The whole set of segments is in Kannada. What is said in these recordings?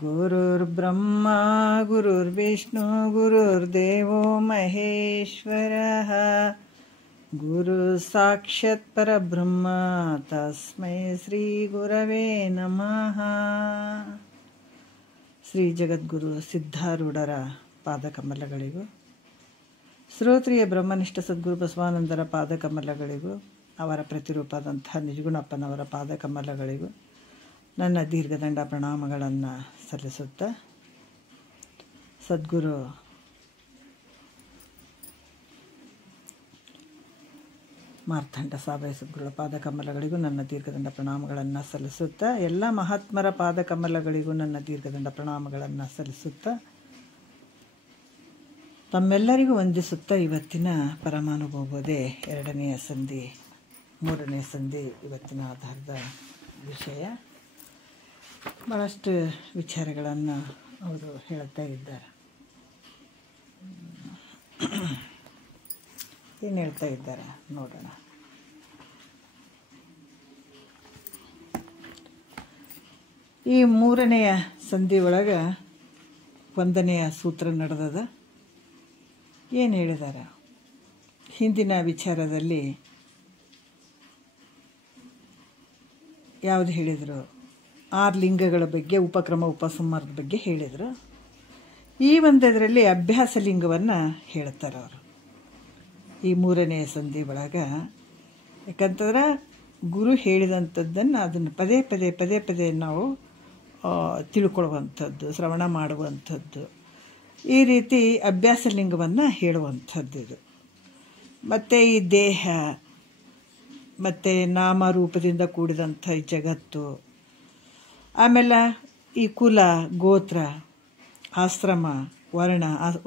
ಗುರುರ್ಬ್ರಹ್ಮ ಗುರುರ್ವಿಷ್ಣು ಗುರುರ್ದೇವೋ ಮಹೇಶ್ವರಃ ಗುರು ಸಾಕ್ಷಾತ್ ಪರಬ್ರಹ್ಮ ತಸ್ಮೈ ಶ್ರೀ ಗುರವೇ ನಮಃ. ಶ್ರೀ ಜಗದ್ಗುರು ಸಿದ್ಧಾರೂಢರ ಪಾದಕಮಲಗಳಿಗೂ, ಶ್ರೋತ್ರಿಯ ಬ್ರಹ್ಮನಿಷ್ಠ ಸದ್ಗುರು ಬಸವಾನಂದರ ಪಾದಕಮಲಗಳಿಗೂ, ಅವರ ಪ್ರತಿರೂಪದಂಥ ನಿಜಗುಣಪ್ಪನವರ ಪಾದಕಮಲಗಳಿಗೂ ನನ್ನ ದೀರ್ಘದಂಡ ಪ್ರಣಾಮಗಳನ್ನು ಸಲ್ಲಿಸುತ್ತಾ, ಸದ್ಗುರು ಮಾರ್ತಾಂಡ ಸಾಬಾಯಿ ಸದ್ಗುರುಗಳ ಪಾದಕಮಲಗಳಿಗೂ ನನ್ನ ದೀರ್ಘದಂಡ ಪ್ರಣಾಮಗಳನ್ನು ಸಲ್ಲಿಸುತ್ತಾ, ಎಲ್ಲ ಮಹಾತ್ಮರ ಪಾದಕಮಲಗಳಿಗೂ ನನ್ನ ದೀರ್ಘದಂಡ ಪ್ರಣಾಮಗಳನ್ನು ಸಲ್ಲಿಸುತ್ತಾ, ತಮ್ಮೆಲ್ಲರಿಗೂ ವಂದಿಸುತ್ತಾ, ಇವತ್ತಿನ ಪರಮಾನುಭವಬೋಧೆ 2ನೇ ಸಂಧಿ 3ನೇ ಸಂಧಿ ಇವತ್ತಿನ ಆಧಾರದ ವಿಷಯ. ಭಾಳಷ್ಟು ವಿಚಾರಗಳನ್ನು ಅವರು ಹೇಳ್ತಾ ಇದ್ದಾರೆ. ಏನು ಹೇಳ್ತಾ ಇದ್ದಾರೆ ನೋಡೋಣ. ಈ 3ನೆಯ ಸಂಧಿ ಒಳಗೆ 1ನೆಯ ಸೂತ್ರ ನಡೆದದ. ಏನು ಹೇಳಿದ್ದಾರೆ? ಹಿಂದಿನ ವಿಚಾರದಲ್ಲಿ ಯಾವುದು ಹೇಳಿದರು? 6 ಲಿಂಗಗಳ ಬಗ್ಗೆ, ಉಪಕ್ರಮ ಉಪಸಂಹಾರದ ಬಗ್ಗೆ ಹೇಳಿದರು. ಈ ಒಂದರಲ್ಲಿ ಅಭ್ಯಾಸ ಲಿಂಗವನ್ನು ಹೇಳ್ತಾರೆ ಅವರು ಈ 3ನೇ ಸಂಧಿ ಒಳಗೆ. ಯಾಕಂತಂದ್ರೆ ಗುರು ಹೇಳಿದಂಥದ್ದನ್ನು ಅದನ್ನು ಪದೇ ಪದೇ ಪದೇ ಪದೇ ನಾವು ತಿಳ್ಕೊಳ್ಳುವಂಥದ್ದು, ಶ್ರವಣ ಮಾಡುವಂಥದ್ದು, ಈ ರೀತಿ ಅಭ್ಯಾಸ ಲಿಂಗವನ್ನು ಹೇಳುವಂಥದ್ದು ಇದು. ಮತ್ತು ಈ ದೇಹ ಮತ್ತು ನಾಮರೂಪದಿಂದ ಕೂಡಿದಂಥ ಈ ಜಗತ್ತು, ಆಮೇಲೆ ಈ ಕುಲ ಗೋತ್ರ ಆಶ್ರಮ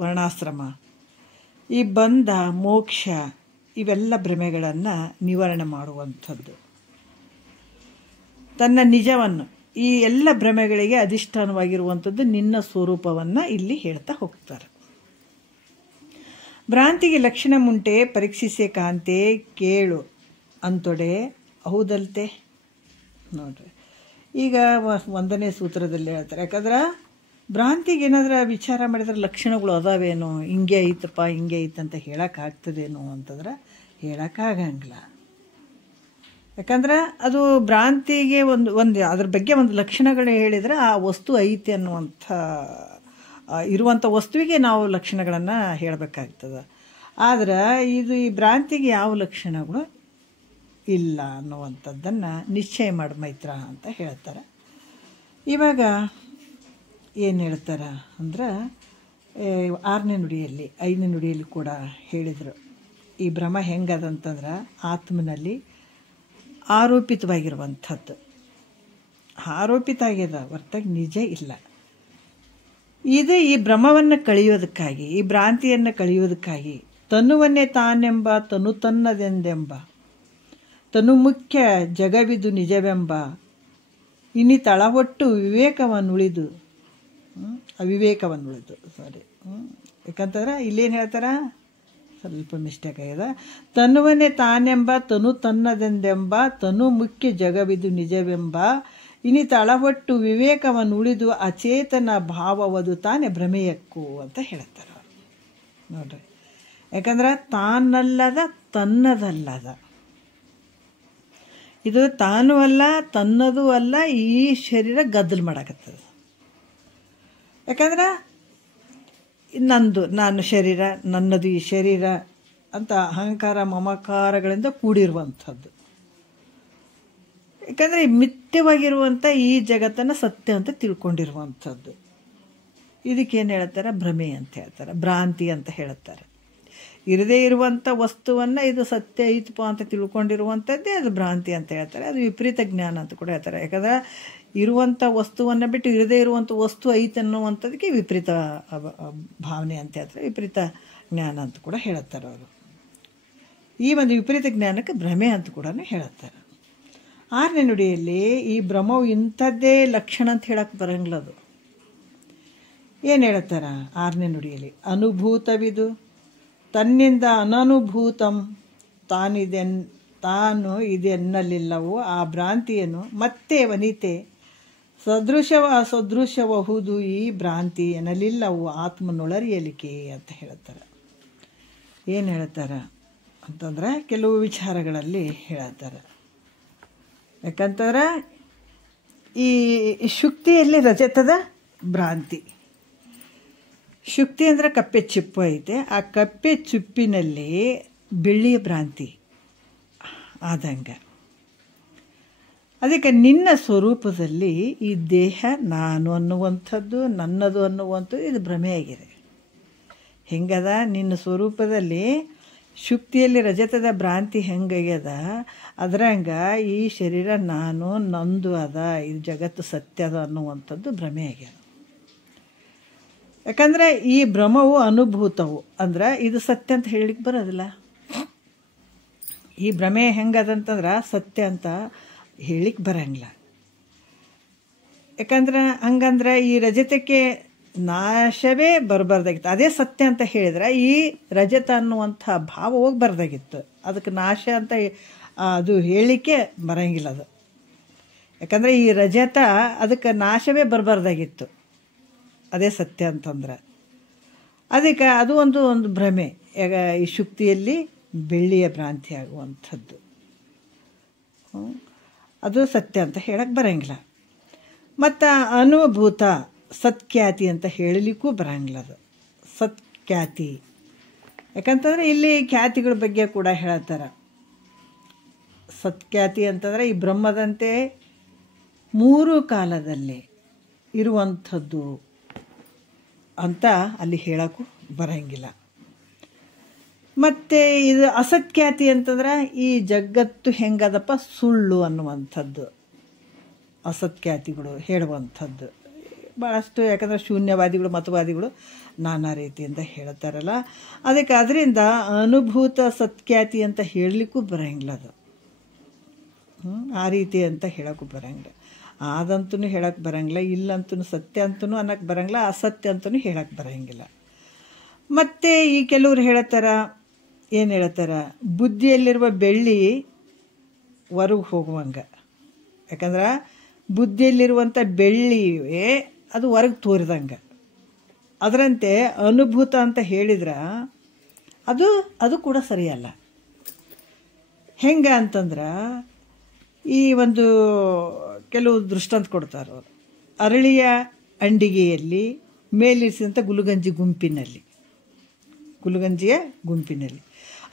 ವರ್ಣಾಶ್ರಮ, ಈ ಬಂಧ ಮೋಕ್ಷ, ಇವೆಲ್ಲ ಭ್ರಮೆಗಳನ್ನು ನಿವಾರಣೆ ಮಾಡುವಂಥದ್ದು. ತನ್ನ ನಿಜವನ್ನು, ಈ ಎಲ್ಲ ಭ್ರಮೆಗಳಿಗೆ ಅಧಿಷ್ಠಾನವಾಗಿರುವಂಥದ್ದು ನಿನ್ನ ಸ್ವರೂಪವನ್ನು ಇಲ್ಲಿ ಹೇಳ್ತಾ ಹೋಗ್ತಾರೆ. ಭ್ರಾಂತಿಗೆ ಲಕ್ಷಣ ಮುಂಟೆ ಪರೀಕ್ಷಿಸೆ ಕಾಂತೆ ಕೇಳು ಅಂತೊಡೆ ಹೌದಲ್ತೆ. ನೋಡ್ರಿ, ಈಗ 1ನೇ ಸೂತ್ರದಲ್ಲಿ ಹೇಳ್ತಾರೆ. ಯಾಕಂದ್ರೆ ಭ್ರಾಂತಿಗೆ ಏನಾದರೂ ವಿಚಾರ ಮಾಡಿದ್ರೆ ಲಕ್ಷಣಗಳು ಅದಾವೇನೋ, ಹಿಂಗೆ ಐತಪ್ಪ ಹಿಂಗೆ ಐತಂತ ಹೇಳೋಕ್ಕಾಗ್ತದೇನೋ ಅಂತಂದ್ರೆ ಹೇಳೋಕ್ಕಾಗಂಗಿಲ್ಲ. ಯಾಕಂದ್ರೆ ಅದು ಭ್ರಾಂತಿಗೆ ಒಂದು ಅದ್ರ ಬಗ್ಗೆ ಒಂದು ಲಕ್ಷಣಗಳು ಹೇಳಿದರೆ ಆ ವಸ್ತು ಐತೆ ಅನ್ನುವಂಥ ಇರುವಂಥ ವಸ್ತುವಿಗೆ ನಾವು ಲಕ್ಷಣಗಳನ್ನು ಹೇಳಬೇಕಾಗ್ತದೆ. ಆದರೆ ಇದು ಈ ಭ್ರಾಂತಿಗೆ ಯಾವ ಲಕ್ಷಣಗಳು ಇಲ್ಲ ಅನ್ನುವಂಥದ್ದನ್ನು ನಿಶ್ಚಯ ಮಾಡಿ ಮೈತ್ರ ಅಂತ ಹೇಳ್ತಾರೆ. ಇವಾಗ ಏನು ಹೇಳ್ತಾರೆ ಅಂದ್ರೆ 6ನೇ ನುಡಿಯಲ್ಲಿ 5ನೇ ನುಡಿಯಲ್ಲಿ ಕೂಡ ಹೇಳಿದರು. ಈ ಭ್ರಮ ಹೆಂಗದಂತಂದ್ರೆ ಆತ್ಮನಲ್ಲಿ ಆರೋಪಿತವಾಗಿರುವಂಥದ್ದು, ಆರೋಪಿತ ಆಗ್ಯದ ಹೊರತಾಗಿ ನಿಜ ಇಲ್ಲ. ಇದು ಈ ಭ್ರಮವನ್ನು ಕಳೆಯೋದಕ್ಕಾಗಿ, ಈ ಭ್ರಾಂತಿಯನ್ನು ಕಳೆಯೋದಕ್ಕಾಗಿ ತನುವನ್ನೇ ತಾನೆಂಬ ತನು ತನ್ನದೆಂದೆಂಬ ತನು ಮುಖ್ಯ ಜಗವಿದು ನಿಜವೆಂಬ ಇನಿ ತಳವೊಟ್ಟು ವಿವೇಕವನ್ನುಳಿದು ಅವಿವೇಕವನ್ನುಳಿದು ಯಾಕಂತಂದ್ರೆ ಇಲ್ಲೇನು ಹೇಳ್ತಾರ, ಸ್ವಲ್ಪ ಮಿಸ್ಟೇಕ್ ಆಗ್ಯದ. ತನುವನ್ನೇ ತಾನೆಂಬ ತನು ತನ್ನದೆಂದೆಂಬ ತನು ಮುಖ್ಯ ಜಗವಿದು ನಿಜವೆಂಬ ಇನಿ ತಳವೊಟ್ಟು ವಿವೇಕವನ್ನುಳಿದು ಅಚೇತನ ಭಾವವದು ತಾನೇ ಭ್ರಮೆಯಕ್ಕೂ ಅಂತ ಹೇಳ್ತಾರೆ ನೋಡ್ರಿ. ಯಾಕಂದ್ರೆ ತಾನಲ್ಲದ ತನ್ನದಲ್ಲದ, ಇದು ತಾನೂ ಅಲ್ಲ ತನ್ನದೂ ಅಲ್ಲ, ಈ ಶರೀರ ಗದ್ದಲು ಮಾಡಕತ್ತದ. ಯಾಕಂದ್ರೆ ನಂದು, ನಾನು ಶರೀರ, ನನ್ನದು ಈ ಶರೀರ ಅಂತ ಅಹಂಕಾರ ಮಮಕಾರಗಳಿಂದ ಕೂಡಿರುವಂಥದ್ದು. ಯಾಕಂದರೆ ಮಿಥ್ಯವಾಗಿರುವಂಥ ಈ ಜಗತ್ತನ್ನು ಸತ್ಯ ಅಂತ ತಿಳ್ಕೊಂಡಿರುವಂಥದ್ದು. ಇದಕ್ಕೇನು ಹೇಳ್ತಾರೆ? ಭ್ರಮೆ ಅಂತ ಹೇಳ್ತಾರೆ, ಭ್ರಾಂತಿ ಅಂತ ಹೇಳ್ತಾರೆ. ಇರದೇ ಇರುವಂಥ ವಸ್ತುವನ್ನು ಇದು ಸತ್ಯ ಐತಪ್ಪ ಅಂತ ತಿಳ್ಕೊಂಡಿರುವಂಥದ್ದೇ ಅದು ಭ್ರಾಂತಿ ಅಂತ ಹೇಳ್ತಾರೆ. ಅದು ವಿಪರೀತ ಜ್ಞಾನ ಅಂತ ಕೂಡ ಹೇಳ್ತಾರೆ. ಯಾಕಂದ್ರೆ ಇರುವಂಥ ವಸ್ತುವನ್ನು ಬಿಟ್ಟು ಇರದೇ ಇರುವಂಥ ವಸ್ತು ಐತೆ ಅನ್ನುವಂಥದ್ದಕ್ಕೆ ವಿಪರೀತ ಭಾವನೆ ಅಂತ ಹೇಳ್ತಾರೆ, ವಿಪರೀತ ಜ್ಞಾನ ಅಂತ ಕೂಡ ಹೇಳುತ್ತಾರೆ ಅವರು. ಈ ಒಂದು ವಿಪರೀತ ಜ್ಞಾನಕ್ಕೆ ಭ್ರಮೆ ಅಂತ ಕೂಡ ಹೇಳುತ್ತಾರೆ. 6ನೇ ನುಡಿಯಲ್ಲಿ ಈ ಭ್ರಮವು ಇಂಥದ್ದೇ ಲಕ್ಷಣ ಅಂತ ಹೇಳಕ್ಕೆ ಬರಂಗಿಲ್ಲ. ಅದು ಏನು ಹೇಳ್ತಾರ 6ನೇ ನುಡಿಯಲ್ಲಿ? ಅನುಭೂತವಿದು ತನ್ನಿಂದ ಅನನುಭೂತಂ ತಾನು ಇದೆನ್ನಲಿಲ್ಲವೋ ಆ ಭ್ರಾಂತಿಯನ್ನು ಮತ್ತೆ ವನಿತೆ ಸದೃಶವ ಅಸದೃಶಬಹುದು ಈ ಭ್ರಾಂತಿ ಎನ್ನಲಿಲ್ಲವು ಆತ್ಮನೊಳರಿಯಲಿಕೆ ಅಂತ ಹೇಳ್ತಾರೆ. ಏನು ಹೇಳ್ತಾರೆ ಅಂತಂದ್ರೆ ಕೆಲವು ವಿಚಾರಗಳಲ್ಲಿ ಹೇಳ್ತಾರೆ. ಯಾಕಂತಂದ್ರೆ ಈ ಶುಕ್ತಿಯಲ್ಲಿ ರಜತದ ಭ್ರಾಂತಿ. ಶುಕ್ತಿ ಅಂದರೆ ಕಪ್ಪೆ ಚಿಪ್ಪು ಐತೆ. ಆ ಕಪ್ಪೆ ಚಿಪ್ಪಿನಲ್ಲಿ ಬೆಳ್ಳಿಯ ಭ್ರಾಂತಿ ಆದಂಗೆ. ಅದಕ್ಕೆ ನಿನ್ನ ಸ್ವರೂಪದಲ್ಲಿ ಈ ದೇಹ ನಾನು ಅನ್ನುವಂಥದ್ದು, ನನ್ನದು ಅನ್ನುವಂಥದ್ದು ಇದು ಭ್ರಮೆಯಾಗಿದೆ. ಹೆಂಗದ ನಿನ್ನ ಸ್ವರೂಪದಲ್ಲಿ ಶುಕ್ತಿಯಲ್ಲಿ ರಜತದ ಭ್ರಾಂತಿ ಹೆಂಗಾಗ್ಯದ, ಅದರಂಗ ಈ ಶರೀರ ನಾನು ನಂದು ಅದ, ಇದು ಜಗತ್ತು ಸತ್ಯದ ಅನ್ನುವಂಥದ್ದು ಭ್ರಮೆಯಾಗ್ಯದ. ಯಾಕಂದರೆ ಈ ಭ್ರಮವು ಅನುಭೂತವು ಅಂದ್ರೆ ಇದು ಸತ್ಯ ಅಂತ ಹೇಳಲಿಕ್ಕೆ ಬರೋದಿಲ್ಲ. ಈ ಭ್ರಮೆ ಹೆಂಗದಂತಂದ್ರೆ ಸತ್ಯ ಅಂತ ಹೇಳಿಕ್ಕೆ ಬರಂಗಿಲ್ಲ. ಯಾಕಂದ್ರೆ ಹಂಗಂದ್ರೆ ಈ ರಜತಕ್ಕೆ ನಾಶವೇ ಬರಬಾರ್ದಾಗಿತ್ತು. ಅದೇ ಸತ್ಯ ಅಂತ ಹೇಳಿದ್ರೆ ಈ ರಜತ ಅನ್ನುವಂಥ ಭಾವ ಹೋಗ್ಬಾರ್ದಾಗಿತ್ತು. ಅದಕ್ಕೆ ನಾಶ ಅಂತ ಅದು ಹೇಳಲಿಕ್ಕೆ ಬರಂಗಿಲ್ಲ ಅದು. ಯಾಕಂದರೆ ಈ ರಜತ ಅದಕ್ಕೆ ನಾಶವೇ ಬರಬಾರ್ದಾಗಿತ್ತು, ಅದೇ ಸತ್ಯ ಅಂತಂದ್ರೆ. ಅದಕ್ಕೆ ಅದು ಒಂದು ಭ್ರಮೆ. ಈಗ ಈ ಶುಕ್ತಿಯಲ್ಲಿ ಬೆಳ್ಳಿಯ ಭ್ರಾಂತಿ ಆಗುವಂಥದ್ದು ಅದು ಸತ್ಯ ಅಂತ ಹೇಳಕ್ಕೆ ಬರಂಗಿಲ್ಲ. ಮತ್ತು ಅನುಭೂತ ಸತ್ಖ್ಯಾತಿ ಅಂತ ಹೇಳಲಿಕ್ಕೂ ಬರಂಗಿಲ್ಲ. ಅದು ಸತ್ಖ್ಯಾತಿ. ಯಾಕಂತಂದರೆ ಇಲ್ಲಿ ಖ್ಯಾತಿಗಳ ಬಗ್ಗೆ ಕೂಡ ಹೇಳ್ತಾರೆ. ಸತ್ಖ್ಯಾತಿ ಅಂತಂದರೆ ಈ ಬ್ರಹ್ಮದಂತೆ 3 ಕಾಲದಲ್ಲಿ ಇರುವಂಥದ್ದು ಅಂತ ಅಲ್ಲಿ ಹೇಳೋಕ್ಕೂ ಬರಂಗಿಲ್ಲ. ಮತ್ತು ಇದು ಅಸತ್ಖ್ಯಾತಿ ಅಂತಂದ್ರೆ ಈ ಜಗತ್ತು ಹೆಂಗದಪ್ಪ ಸುಳ್ಳು ಅನ್ನುವಂಥದ್ದು ಅಸತ್ಖ್ಯಾತಿಗಳು ಹೇಳುವಂಥದ್ದು ಭಾಳಷ್ಟು. ಯಾಕಂದರೆ ಶೂನ್ಯವಾದಿಗಳು ಮತವಾದಿಗಳು ನಾನಾ ರೀತಿಯಿಂದ ಹೇಳ್ತಾರಲ್ಲ, ಅದಕ್ಕೆ ಅದರಿಂದ ಅನುಭೂತ ಸತ್ಖ್ಯಾತಿ ಅಂತ ಹೇಳಲಿಕ್ಕೂ ಬರೋಂಗಿಲ್ಲ. ಅದು ಆ ರೀತಿ ಅಂತ ಹೇಳೋಕ್ಕೂ ಬರೋಂಗಿಲ್ಲ. ಆದಂತೂ ಹೇಳೋಕ್ಕೆ ಬರೋಂಗಿಲ್ಲ, ಇಲ್ಲಂತೂ ಸತ್ಯ ಅಂತೂ ಅನ್ನೋಕ್ಕೆ ಬರೋಂಗಿಲ್ಲ, ಅಸತ್ಯ ಅಂತೂ ಹೇಳೋಕ್ಕೆ ಬರೋಂಗಿಲ್ಲ. ಮತ್ತು ಈ ಕೆಲವ್ರು ಹೇಳ್ತಾರ, ಏನು ಹೇಳ್ತಾರ, ಬುದ್ಧಿಯಲ್ಲಿರುವ ಬೆಳ್ಳಿ ಹೊರಗೆ ಹೋಗುವಂಗೆ. ಯಾಕಂದ್ರೆ ಬುದ್ಧಿಯಲ್ಲಿರುವಂಥ ಬೆಳ್ಳಿಯೇ ಅದು ಹೊರಗೆ ತೋರಿದಂಗೆ. ಅದರಂತೆ ಅನುಭೂತ ಅಂತ ಹೇಳಿದ್ರೆ ಅದು ಕೂಡ ಸರಿಯಲ್ಲ. ಹೆಂಗೆ ಅಂತಂದ್ರೆ ಈ ಒಂದು ಕೆಲವು ದೃಷ್ಟಾಂತ ಕೊಡ್ತಾರೆ ಅವರು. ಅರಳಿಯ ಅಂಡಿಗೆಯಲ್ಲಿ ಮೇಲಿರಿಸಿದಂಥ ಗುಲಗಂಜಿಯ ಗುಂಪಿನಲ್ಲಿ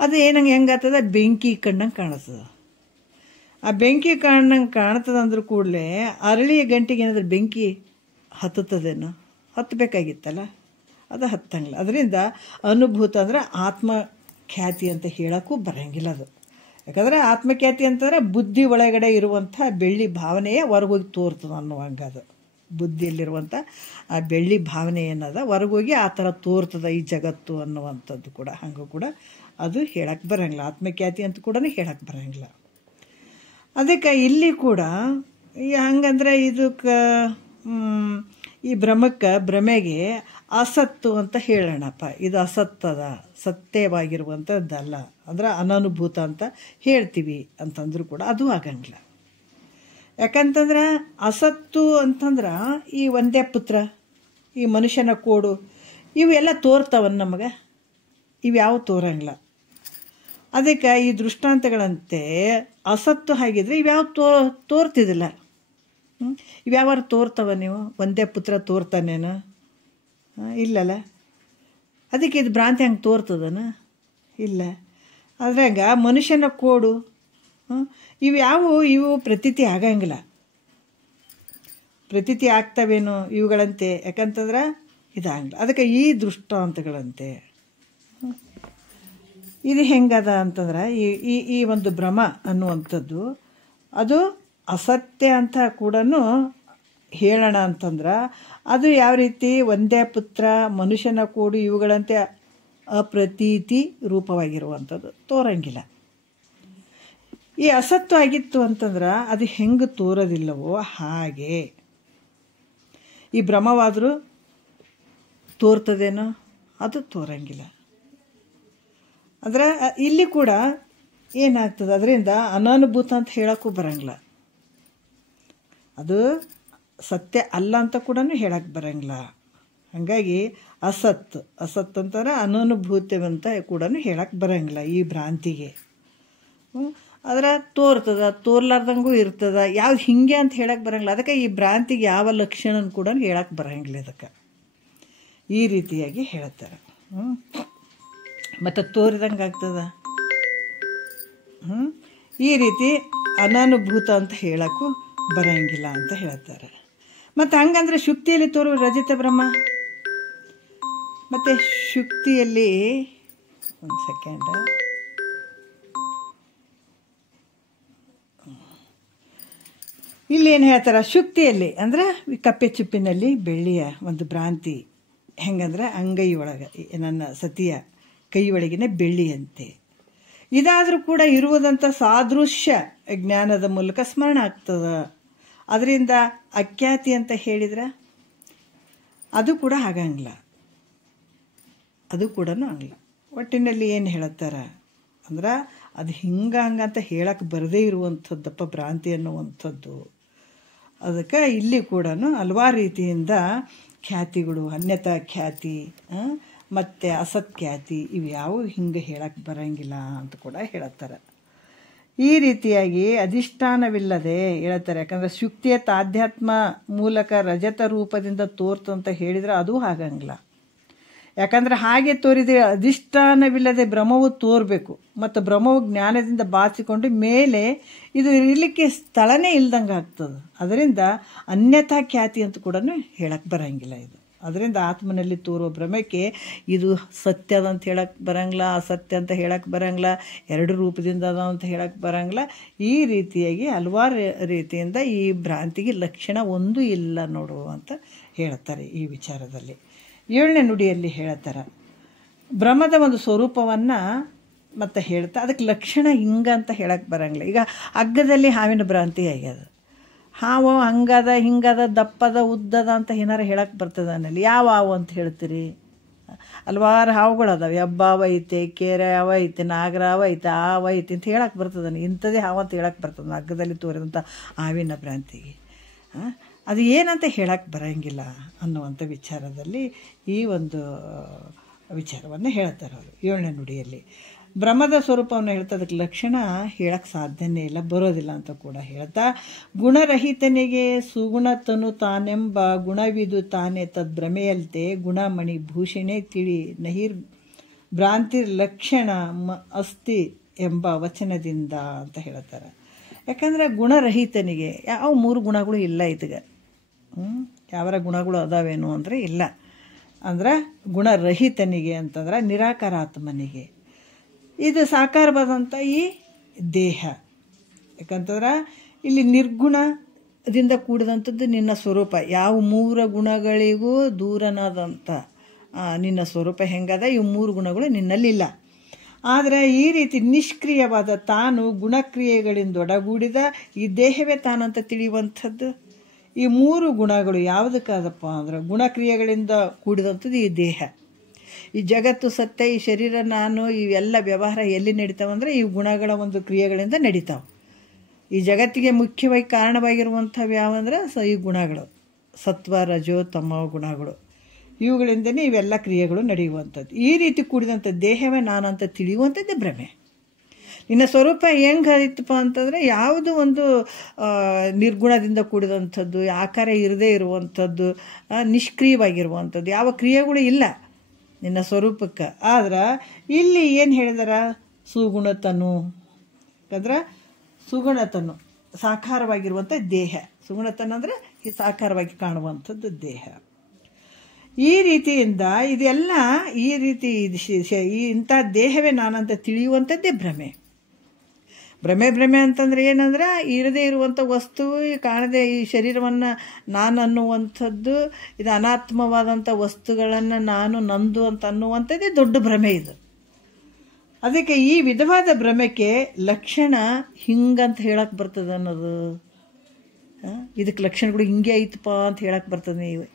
ಅದು ಏನಂಗೆ ಹೆಂಗಾಗ್ತದ, ಬೆಂಕಿ ಕಣ್ಣಂಗೆ ಕಾಣಿಸ್ತದೆ. ಆ ಬೆಂಕಿ ಕಣ್ಣಂಗೆ ಕಾಣ್ತದೆ ಅಂದ್ರೂ ಕೂಡಲೇ ಅರಳಿಯ ಗಂಟಿಗೆ ಏನಾದರೂ ಬೆಂಕಿ ಹತ್ತುತ್ತದೇನೋ, ಹತ್ತಬೇಕಾಗಿತ್ತಲ್ಲ, ಅದು ಹತ್ತಂಗಿಲ್ಲ. ಅದರಿಂದ ಅನುಭೂತ ಅಂದರೆ ಆತ್ಮಖ್ಯಾತಿ ಅಂತ ಹೇಳೋಕ್ಕೂ ಬರೋಂಗಿಲ್ಲ ಅದು. ಯಾಕಂದರೆ ಆತ್ಮಖ್ಯಾತಿ ಅಂತಂದರೆ ಬುದ್ಧಿ ಒಳಗಡೆ ಇರುವಂಥ ಬೆಳ್ಳಿ ಭಾವನೆಯೇ ಹೊರಗೋಗಿ ತೋರ್ತದೆ ಅನ್ನುವಂಗೆ. ಅದು ಬುದ್ಧಿಯಲ್ಲಿರುವಂಥ ಆ ಬೆಳ್ಳಿ ಭಾವನೆ ಏನದ ಹೊರಗೋಗಿ ಆ ಥರ ತೋರ್ತದೆ ಈ ಜಗತ್ತು ಅನ್ನುವಂಥದ್ದು ಕೂಡ. ಹಂಗೂ ಕೂಡ ಅದು ಹೇಳಕ್ಕೆ ಬರೋಂಗಿಲ್ಲ. ಆತ್ಮಖ್ಯಾತಿ ಅಂತ ಕೂಡ ಹೇಳಕ್ಕೆ ಬರೋಂಗಿಲ್ಲ. ಅದಕ್ಕೆ ಇಲ್ಲಿ ಕೂಡ ಹಂಗಂದ್ರೆ ಇದಕ್ಕೆ ಈ ಭ್ರಮೆಗೆ ಅಸತ್ತು ಅಂತ ಹೇಳೋಣಪ್ಪ, ಇದು ಅಸತ್ತದ, ಸತ್ಯವಾಗಿರುವಂಥದ್ದಲ್ಲ, ಅಂದ್ರೆ ಅನನುಭೂತ ಅಂತ ಹೇಳ್ತೀವಿ ಅಂತಂದ್ರೂ ಕೂಡ ಅದು ಆಗಂಗಿಲ್ಲ. ಯಾಕಂತಂದ್ರೆ ಅಸತ್ತು ಅಂತಂದ್ರೆ ಈ ಒಂದೇ ಪುತ್ರ, ಈ ಮನುಷ್ಯನ ಕೋಡು, ಇವೆಲ್ಲ ತೋರ್ತಾವ ನಮಗೆ, ಇವ್ಯಾವ ತೋರಂಗಿಲ್ಲ. ಅದಕ್ಕೆ ಈ ದೃಷ್ಟಾಂತಗಳಂತೆ ಅಸತ್ತು ಹಾಗಿದ್ರೆ ಇವ್ಯಾವ ತೋರ್ತಿದಿಲ್ಲ. ಇವ್ಯಾವಾರು ತೋರ್ತಾವ ನೀವು? ಒಂದೇ ಪುತ್ರ ತೋರ್ತಾನೇನು? ಇಲ್ಲಲ್ಲ. ಅದಕ್ಕೆ ಇದು ಭ್ರಾಂತಿ ಹಂಗೆ ತೋರ್ತದನ? ಇಲ್ಲ. ಅದ್ರಾಗ ಮನುಷ್ಯನ ಕೋಡು ಇವು ಪ್ರತೀತಿ ಆಗಂಗಿಲ್ಲ. ಪ್ರತೀತಿ ಆಗ್ತವೇನು ಇವುಗಳಂತೆ? ಯಾಕಂತಂದ್ರೆ ಇದಾಗಂಗಿಲ್ಲ. ಅದಕ್ಕೆ ಈ ದೃಷ್ಟಾಂತಗಳಂತೆ ಇದು ಹೆಂಗದ ಅಂತಂದ್ರೆ ಈ ಒಂದು ಭ್ರಮ ಅನ್ನುವಂಥದ್ದು ಅದು ಅಸತ್ಯ ಅಂತ ಕೂಡ ಹೇಳೋಣ ಅಂತಂದ್ರೆ ಅದು ಯಾವ ರೀತಿ ಒಂದೇ ಪುತ್ರ, ಮನುಷ್ಯನ ಕೋಡು ಇವುಗಳಂತೆ ಅಪ್ರತೀತಿ ರೂಪವಾಗಿರುವಂಥದ್ದು ತೋರಂಗಿಲ್ಲ. ಈ ಅಸತ್ವ ಆಗಿತ್ತು ಅಂತಂದ್ರೆ ಅದು ಹೆಂಗೆ ತೋರೋದಿಲ್ಲವೋ ಹಾಗೆ ಈ ಭ್ರಮವಾದರೂ ತೋರ್ತದೇನೋ, ಅದು ತೋರಂಗಿಲ್ಲ. ಅಂದರೆ ಇಲ್ಲಿ ಕೂಡ ಏನಾಗ್ತದೆ, ಅದರಿಂದ ಅನಾನುಭೂತ ಅಂತ ಹೇಳೋಕ್ಕೂ ಬರೋಂಗಿಲ್ಲ. ಅದು ಸತ್ಯ ಅಲ್ಲ ಅಂತ ಕೂಡ ಹೇಳಕ್ಕೆ ಬರಂಗಿಲ್ಲ. ಹಾಗಾಗಿ ಅಸತ್ ಅಂತಾರೆ ಅನನುಭೂತವಂತ ಕೂಡ ಹೇಳಕ್ಕೆ ಬರಂಗಿಲ್ಲ ಈ ಭ್ರಾಂತಿಗೆ. ಆದರೆ ತೋರ್ಲಾರ್ದಂಗೂ ಇರ್ತದ, ಯಾವ್ದು ಹಿಂಗೆ ಅಂತ ಹೇಳಕ್ಕೆ ಬರಂಗಿಲ್ಲ. ಅದಕ್ಕೆ ಈ ಭ್ರಾಂತಿಗೆ ಯಾವ ಲಕ್ಷಣ ಕೂಡ ಹೇಳಕ್ಕೆ ಬರಂಗಿಲ್ಲ. ಅದಕ್ಕೆ ಈ ರೀತಿಯಾಗಿ ಹೇಳ್ತಾರೆ. ಮತ್ತು ತೋರಿದಂಗೆ ಆಗ್ತದ. ಈ ರೀತಿ ಅನನುಭೂತ ಅಂತ ಹೇಳಕ್ಕೂ ಬರಂಗಿಲ್ಲ ಅಂತ ಹೇಳ್ತಾರೆ. ಮತ್ತು ಹಂಗಂದ್ರೆ ಶುಕ್ತಿಯಲ್ಲಿ ತೋರುವ ರಜತ ಬ್ರಹ್ಮ, ಮತ್ತು ಶುಕ್ತಿಯಲ್ಲಿ ಒಂದು ಸೆಕೆಂಡ್, ಇಲ್ಲಿ ಏನು ಹೇಳ್ತಾರೆ, ಶುಕ್ತಿಯಲ್ಲಿ ಅಂದರೆ ಕಪ್ಪೆ ಚಿಪ್ಪಿನಲ್ಲಿ ಬೆಳ್ಳಿಯ ಒಂದು ಭ್ರಾಂತಿ ಹೆಂಗಂದ್ರೆ ಅಂಗೈ ಒಳಗೆ ನನ್ನ ಸತಿಯ ಕೈ ಒಳಗಿನ ಬೆಳ್ಳಿಯಂತೆ. ಇದಾದರೂ ಕೂಡ ಇರುವುದಂಥ ಸಾದೃಶ್ಯ ಜ್ಞಾನದ ಮೂಲಕ ಸ್ಮರಣ ಆಗ್ತದ. ಅದರಿಂದ ಅಖ್ಯಾತಿ ಅಂತ ಹೇಳಿದ್ರೆ ಅದು ಕೂಡ ಆಗಂಗಿಲ್ಲ, ಅದು ಕೂಡ ಆಗಲ್ಲ. ಒಟ್ಟಿನಲ್ಲಿ ಏನು ಹೇಳುತ್ತಾರ ಅಂದ್ರೆ ಅದು ಹಂಗಂತ ಹೇಳಕ್ಕೆ ಬರದೇ ಇರುವಂಥದ್ದಪ್ಪ ಭ್ರಾಂತಿ ಅನ್ನುವಂಥದ್ದು. ಅದಕ್ಕೆ ಇಲ್ಲಿ ಕೂಡ ಹಲವಾರು ರೀತಿಯಿಂದ ಖ್ಯಾತಿಗಳು, ಅನ್ಯತಾ ಖ್ಯಾತಿ ಮತ್ತು ಅಸತ್ಖ್ಯಾತಿ ಇವ್ಯಾವು ಹಿಂಗೆ ಹೇಳಕ್ಕೆ ಬರೋಂಗಿಲ್ಲ ಅಂತ ಕೂಡ ಹೇಳುತ್ತಾರೆ. ಈ ರೀತಿಯಾಗಿ ಅಧಿಷ್ಠಾನವಿಲ್ಲದೆ ಹೇಳ್ತಾರೆ. ಯಾಕಂದರೆ ಶುಕ್ತಿಯ ತಾಧ್ಯಾತ್ಮ ಮೂಲಕ ರಜತ ರೂಪದಿಂದ ತೋರ್ತು ಅಂತ ಹೇಳಿದರೆ ಅದು ಆಗಂಗಿಲ್ಲ. ಯಾಕಂದರೆ ಹಾಗೆ ತೋರಿದರೆ ಅಧಿಷ್ಠಾನವಿಲ್ಲದೆ ಭ್ರಮವು ತೋರಬೇಕು, ಮತ್ತು ಭ್ರಮವು ಜ್ಞಾನದಿಂದ ಬಾಚಿಕೊಂಡು ಮೇಲೆ ಇದು ಇರಲಿಕ್ಕೆ ಸ್ಥಳನೇ ಇಲ್ದಂಗೆ ಆಗ್ತದೆ. ಅದರಿಂದ ಅನ್ಯಥಾ ಖ್ಯಾತಿ ಅಂತ ಕೂಡ ಹೇಳಕ್ಕೆ ಬರೋಂಗಿಲ್ಲ ಇದು. ಅದರಿಂದ ಆತ್ಮನಲ್ಲಿ ತೋರುವ ಭ್ರಮಕ್ಕೆ ಇದು ಸತ್ಯದ ಅಂತ ಹೇಳಕ್ಕೆ ಬರೋಂಗಿಲ್ಲ, ಅಸತ್ಯ ಅಂತ ಹೇಳಕ್ಕೆ ಬರೋಂಗಿಲ್ಲ, ಎರಡು ರೂಪದಿಂದ ಅದ ಅಂತ ಹೇಳಕ್ಕೆ ಬರೋಂಗಿಲ್ಲ. ಈ ರೀತಿಯಾಗಿ ಹಲವಾರು ರೀತಿಯಿಂದ ಈ ಭ್ರಾಂತಿಗೆ ಲಕ್ಷಣ ಒಂದು ಇಲ್ಲ ನೋಡು ಅಂತ ಹೇಳ್ತಾರೆ ಈ ವಿಚಾರದಲ್ಲಿ. 7ನೇ ನುಡಿಯಲ್ಲಿ ಹೇಳ್ತಾರೆ ಭ್ರಮದ ಒಂದು ಸ್ವರೂಪವನ್ನು ಮತ್ತೆ ಹೇಳ್ತಾ ಅದಕ್ಕೆ ಲಕ್ಷಣ ಹಿಂಗಂತ ಹೇಳಕ್ಕೆ ಬರೋಂಗಿಲ್ಲ. ಈಗ ಹಗ್ಗದಲ್ಲಿ ಹಾವಿನ ಭ್ರಾಂತಿ ಆಗ್ಯದ. ಹಾವು ಹಂಗದ ಹಿಂಗದ ದಪ್ಪದ ಉದ್ದದ ಅಂತ ಏನಾರು ಹೇಳಕ್ಕೆ ಬರ್ತದೆ ಅನ್ನಲ್ಲಿ. ಯಾವ ಹಾವು ಅಂತ ಹೇಳ್ತೀರಿ? ಹಲವಾರು ಹಾವುಗಳು ಅದಾವೆ. ಹೆಬ್ಬಾವು ಐತೆ, ಕೇರೆ ಹಾವು ಐತೆ, ನಾಗರ ಹಾವು ಐತೆ, ಹಾವು ಐತೆ ಅಂತ ಹೇಳಕ್ಕೆ ಬರ್ತದೆ. ಇಂಥದ್ದೇ ಹಾವು ಅಂತ ಹೇಳಕ್ಕೆ ಬರ್ತದೆ ಹಗ್ಗದಲ್ಲಿ ತೋರಿದಂಥ ಹಾವಿನ ಭ್ರಾಂತಿಗೆ. ಅದು ಏನಂತ ಹೇಳಕ್ಕೆ ಬರೋಂಗಿಲ್ಲ ಅನ್ನುವಂಥ ವಿಚಾರದಲ್ಲಿ ಈ ಒಂದು ವಿಚಾರವನ್ನು ಹೇಳ್ತಾರೆ ಅವರು 7ನೇ ನುಡಿಯಲ್ಲಿ. ಭ್ರಮದ ಸ್ವರೂಪವನ್ನು ಹೇಳ್ತಾ ಅದಕ್ಕೆ ಲಕ್ಷಣ ಹೇಳಕ್ಕೆ ಸಾಧ್ಯನೇ ಇಲ್ಲ, ಬರೋದಿಲ್ಲ ಅಂತ ಕೂಡ ಹೇಳ್ತಾ, ಗುಣರಹಿತನಿಗೆ ಸುಗುಣತನು ತಾನೆಂಬ ಗುಣವಿದು ತಾನೇ ತದ್ಭ್ರಮೆಯಲ್ತೆ ಗುಣಮಣಿ ಭೂಷಣೆ ತಿಳಿ ನಹಿರ್ ಭ್ರಾಂತಿರ್ ಲಕ್ಷಣ ಅಸ್ತಿ ಎಂಬ ವಚನದಿಂದ ಅಂತ ಹೇಳ್ತಾರೆ. ಯಾಕಂದರೆ ಗುಣರಹಿತನಿಗೆ ಯಾವ 3 ಗುಣಗಳು ಇಲ್ಲ ಇದಕ್ಕೆ. ಯಾವರ ಗುಣಗಳು ಅದಾವೇನು ಅಂದರೆ ಇಲ್ಲ. ಅಂದ್ರೆ ಗುಣರಹಿತನಿಗೆ ಅಂತಂದ್ರೆ ನಿರಾಕಾರಾತ್ಮನಿಗೆ ಇದು ಸಾಕಾರವಾದಂಥ ಈ ದೇಹ. ಯಾಕಂತಂದ್ರೆ ಇಲ್ಲಿ ನಿರ್ಗುಣದಿಂದ ಕೂಡಿದಂಥದ್ದು ನಿನ್ನ ಸ್ವರೂಪ. ಯಾವ 3 ಗುಣಗಳಿಗೂ ದೂರನಾದಂಥ ನಿನ್ನ ಸ್ವರೂಪ ಹೆಂಗದ, ಇವು 3 ಗುಣಗಳು ನಿನ್ನಲ್ಲಿಲ್ಲ. ಆದರೆ ಈ ರೀತಿ ನಿಷ್ಕ್ರಿಯವಾದ ತಾನು ಗುಣಕ್ರಿಯೆಗಳಿಂದೊಡಗೂಡಿದ ಈ ದೇಹವೇ ತಾನಂತ ತಿಳಿಯುವಂಥದ್ದು. ಈ 3 ಗುಣಗಳು ಯಾವುದಕ್ಕಾದಪ್ಪ ಅಂದ್ರೆ ಗುಣಕ್ರಿಯೆಗಳಿಂದ ಕೂಡಿದಂಥದ್ದು ಈ ದೇಹ. ಈ ಜಗತ್ತು ಸತ್ಯ, ಈ ಶರೀರ ನಾನು, ಇವೆಲ್ಲ ವ್ಯವಹಾರ ಎಲ್ಲಿ ನಡೀತಾವಂದ್ರೆ ಈ ಗುಣಗಳ ಒಂದು ಕ್ರಿಯೆಗಳಿಂದ ನಡೀತಾವೆ. ಈ ಜಗತ್ತಿಗೆ ಮುಖ್ಯವಾಗಿ ಕಾರಣವಾಗಿರುವಂಥವು ಯಾವಂದ್ರೆ ಈ ಗುಣಗಳು, ಸತ್ವ ರಜೋ ತಮೋ ಗುಣಗಳು. ಇವುಗಳಿಂದನೇ ಇವೆಲ್ಲ ಕ್ರಿಯೆಗಳು ನಡೆಯುವಂಥದ್ದು. ಈ ರೀತಿ ಕೂಡಿದಂಥ ದೇಹವೇ ನಾನು ಅಂತ ತಿಳಿಯುವಂಥದ್ದೇ ಭ್ರಮೆ. ನಿನ್ನ ಸ್ವರೂಪ ಹೆಂಗೆ ಇತ್ತಪ್ಪ ಅಂತಂದರೆ ಯಾವುದು ಒಂದು ನಿರ್ಗುಣದಿಂದ ಕೂಡಿದಂಥದ್ದು, ಆಕಾರ ಇರದೇ ಇರುವಂಥದ್ದು, ನಿಷ್ಕ್ರಿಯವಾಗಿರುವಂಥದ್ದು, ಯಾವ ಕ್ರಿಯೆಗಳು ಇಲ್ಲ ನಿನ್ನ ಸ್ವರೂಪಕ್ಕೆ. ಆದ್ರೆ ಇಲ್ಲಿ ಏನು ಹೇಳಿದಾರ, ಸುಗುಣತನು ಅಂದ್ರೆ ಸುಗುಣತನು ಸಾಕಾರವಾಗಿರುವಂಥ ದೇಹ. ಸುಗುಣತನ ಅಂದರೆ ಈ ಸಾಕಾರವಾಗಿ ಕಾಣುವಂಥದ್ದು ದೇಹ. ಈ ರೀತಿಯಿಂದ ಇದೆಲ್ಲ ಈ ರೀತಿ ಇಂಥ ದೇಹವೇ ನಾನಂತ ತಿಳಿಯುವಂಥದ್ದೇ ಭ್ರಮೆ. ಭ್ರಮೆ ಅಂತಂದರೆ ಏನಂದ್ರೆ ಇರದೇ ಇರುವಂಥ ವಸ್ತು, ಕಾಣದೆ ಈ ಶರೀರವನ್ನು ನಾನು ಅನ್ನುವಂಥದ್ದು, ಇದು ಅನಾತ್ಮವಾದಂಥ ವಸ್ತುಗಳನ್ನು ನಾನು ನಂದು ಅಂತ ಅನ್ನುವಂಥದ್ದೇ ದೊಡ್ಡ ಭ್ರಮೆ ಇದು. ಅದಕ್ಕೆ ಈ ವಿಧವಾದ ಭ್ರಮೆಗೆ ಲಕ್ಷಣ ಹಿಂಗಂತ ಹೇಳಕ್ಕೆ ಬರ್ತದೆ ಅನ್ನೋದು. ಇದಕ್ಕೆ ಲಕ್ಷಣಗಳು ಹಿಂಗೆ ಐತಪ್ಪ ಅಂತ ಹೇಳಕ್ಕೆ ಬರ್ತದೆ ನೀವು.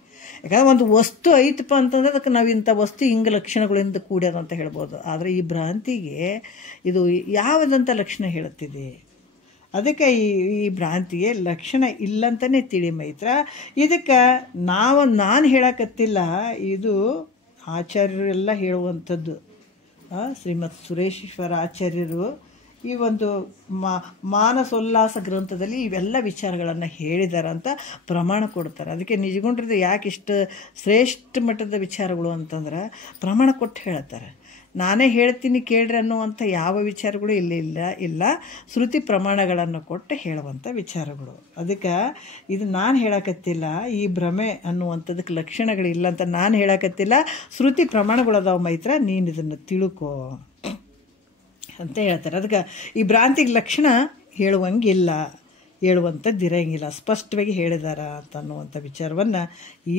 ಯಾಕಂದ್ರೆ ಒಂದು ವಸ್ತು ಐತಪ್ಪ ಅಂತಂದ್ರೆ ಅದಕ್ಕೆ ನಾವು ಇಂಥ ವಸ್ತು ಹಿಂಗೆ ಲಕ್ಷಣಗಳಿಂದ ಕೂಡ್ಯದ ಅಂತ ಹೇಳ್ಬೋದು. ಆದರೆ ಈ ಭ್ರಾಂತಿಗೆ ಇದು ಯಾವುದಂಥ ಲಕ್ಷಣ ಹೇಳುತ್ತಿದೆ ಅದಕ್ಕೆ ಈ ಭ್ರಾಂತಿಗೆ ಲಕ್ಷಣ ಇಲ್ಲಂತಲೇ ತಿಳಿ ಮೈತ್ರ. ಇದಕ್ಕೆ ನಾನು ಹೇಳಕತ್ತಿಲ್ಲ, ಇದು ಆಚಾರ್ಯರೆಲ್ಲ ಹೇಳುವಂಥದ್ದು. ಶ್ರೀಮತ್ ಸುರೇಶ್ವರ ಆಚಾರ್ಯರು ಈ ಒಂದು ಮಾನಸೋಲ್ಲಾಸ ಗ್ರಂಥದಲ್ಲಿ ಇವೆಲ್ಲ ವಿಚಾರಗಳನ್ನು ಹೇಳಿದಾರಂತ ಪ್ರಮಾಣ ಕೊಡ್ತಾರೆ. ಅದಕ್ಕೆ ನಿಜಗೊಂಡ್ರದ್ದು ಯಾಕೆ ಇಷ್ಟು ಶ್ರೇಷ್ಠ ಮಟ್ಟದ ವಿಚಾರಗಳು ಅಂತಂದ್ರೆ ಪ್ರಮಾಣ ಕೊಟ್ಟು ಹೇಳ್ತಾರೆ. ನಾನೇ ಹೇಳ್ತೀನಿ ಕೇಳ್ರಿ ಅನ್ನುವಂಥ ಯಾವ ವಿಚಾರಗಳು ಇಲ್ಲ ಶ್ರುತಿ ಪ್ರಮಾಣಗಳನ್ನು ಕೊಟ್ಟು ಹೇಳುವಂಥ ವಿಚಾರಗಳು. ಅದಕ್ಕೆ ಇದು ನಾನು ಹೇಳಕತ್ತಿಲ್ಲ, ಈ ಭ್ರಮೆ ಅನ್ನುವಂಥದಕ್ಕೆ ಲಕ್ಷಣಗಳಿಲ್ಲ ಅಂತ ನಾನು ಹೇಳಕತ್ತಿಲ್ಲ, ಶ್ರುತಿ ಪ್ರಮಾಣಗಳದಾವ ಮೈತ್ರ, ನೀನು ಇದನ್ನು ತಿಳ್ಕೋ ಅಂತ ಹೇಳ್ತಾರೆ. ಅದಕ್ಕೆ ಈ ಭ್ರಾಂತಿಗೆ ಲಕ್ಷಣ ಹೇಳುವಂಥದ್ದು ಇರಂಗಿಲ್ಲ, ಸ್ಪಷ್ಟವಾಗಿ ಹೇಳಿದಾರ ಅಂತ ಅನ್ನುವಂಥ ವಿಚಾರವನ್ನು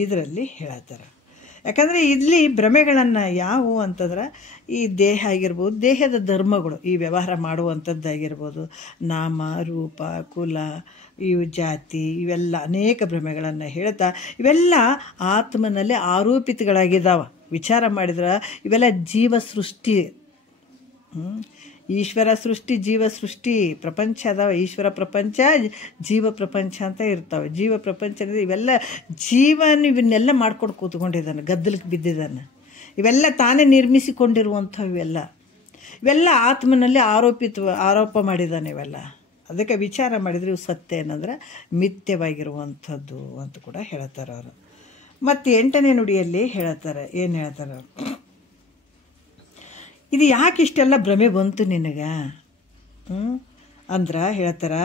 ಇದರಲ್ಲಿ ಹೇಳ್ತಾರೆ. ಯಾಕಂದರೆ ಇಲ್ಲಿ ಭ್ರಮೆಗಳನ್ನು ಯಾವುವು ಅಂತಂದ್ರೆ ಈ ದೇಹ ಆಗಿರ್ಬೋದು, ದೇಹದ ಧರ್ಮಗಳು, ಈ ವ್ಯವಹಾರ ಮಾಡುವಂಥದ್ದಾಗಿರ್ಬೋದು, ನಾಮ ರೂಪ ಕುಲ ಇವು ಜಾತಿ, ಇವೆಲ್ಲ ಅನೇಕ ಭ್ರಮೆಗಳನ್ನು ಹೇಳ್ತಾ ಇವೆಲ್ಲ ಆತ್ಮನಲ್ಲಿ ಆರೋಪಿತಗಳಾಗಿದ್ದಾವೆ. ವಿಚಾರ ಮಾಡಿದ್ರೆ ಇವೆಲ್ಲ ಜೀವ ಸೃಷ್ಟಿ, ಈಶ್ವರ ಸೃಷ್ಟಿ ಜೀವ ಸೃಷ್ಟಿ ಪ್ರಪಂಚ ಅದಾವ. ಈಶ್ವರ ಪ್ರಪಂಚ ಜೀವ ಪ್ರಪಂಚ ಅಂತ ಇರ್ತಾವೆ. ಜೀವ ಪ್ರಪಂಚದ ಇವೆಲ್ಲ ಇವನ್ನೆಲ್ಲ ಮಾಡ್ಕೊಂಡು ಕೂತ್ಕೊಂಡಿದ್ದಾನೆ, ಗದ್ದಲಕ್ಕೆ ಬಿದ್ದಿದ್ದಾನೆ. ಇವೆಲ್ಲ ತಾನೇ ನಿರ್ಮಿಸಿಕೊಂಡಿರುವಂಥವು. ಇವೆಲ್ಲ ಆತ್ಮನಲ್ಲಿ ಆರೋಪ ಮಾಡಿದ್ದಾನೆ ಇವೆಲ್ಲ. ಅದಕ್ಕೆ ವಿಚಾರ ಮಾಡಿದರೆ ಇವು ಸತ್ಯ ಏನಂದ್ರೆ ಮಿಥ್ಯವಾಗಿರುವಂಥದ್ದು ಅಂತ ಕೂಡ ಹೇಳ್ತಾರೆ ಅವರು. ಮತ್ತು 8ನೇ ನುಡಿಯಲ್ಲಿ ಹೇಳ್ತಾರೆ, ಏನು ಹೇಳ್ತಾರೆ, ಇದು ಯಾಕೆ ಇಷ್ಟೆಲ್ಲ ಭ್ರಮೆ ಬಂತು ನಿನಗೆ ಅಂದ್ರೆ ಹೇಳ್ತಾರ,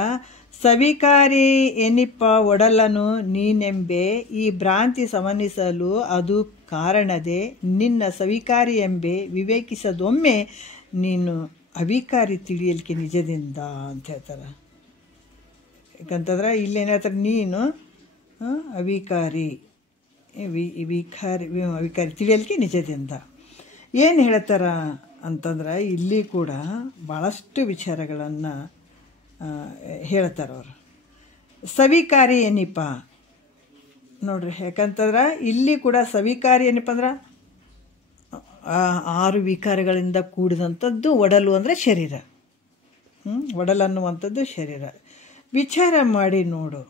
ಸವಿಕಾರಿ ಎನಿಪ ಒಡಲನು ನೀನೆಂಬೆ ಈ ಭ್ರಾಂತಿ ಸಮನಿಸಲು ಅದು ಕಾರಣದೆ ನಿನ್ನ ಸವಿಕಾರಿ ಎಂಬೆ ವಿವೇಕಿಸದೊಮ್ಮೆ ನೀನು ಅವಿಕಾರಿ ತಿಳಿಯಲಿಕ್ಕೆ ನಿಜದಿಂದ ಅಂತ ಹೇಳ್ತಾರೆ. ಯಾಕಂತಂದ್ರೆ ಇಲ್ಲೇನು ಹೇಳ್ತಾರೆ, ನೀನು ಅವಿಕಾರಿ ತಿಳಿಯಲಿಕ್ಕೆ ನಿಜದಿಂದ ಏನು ಹೇಳ್ತಾರ ಅಂತಂದ್ರೆ ಇಲ್ಲಿ ಕೂಡ ಭಾಳಷ್ಟು ವಿಚಾರಗಳನ್ನು ಹೇಳ್ತಾರೆ ಅವರು. ಸವಿಕಾರಿ ಏನಿಪ ನೋಡ್ರಿ, ಯಾಕಂತಂದ್ರೆ ಇಲ್ಲಿ ಕೂಡ ಸವಿಕಾರಿ ಏನಪ್ಪ ಅಂದ್ರೆ 6 ವಿಕಾರಗಳಿಂದ ಕೂಡಿದಂಥದ್ದು ಒಡಲು ಅಂದರೆ ಶರೀರ. ಒಡಲು ಅನ್ನುವಂಥದ್ದು ಶರೀರ. ವಿಚಾರ ಮಾಡಿ ನೋಡು,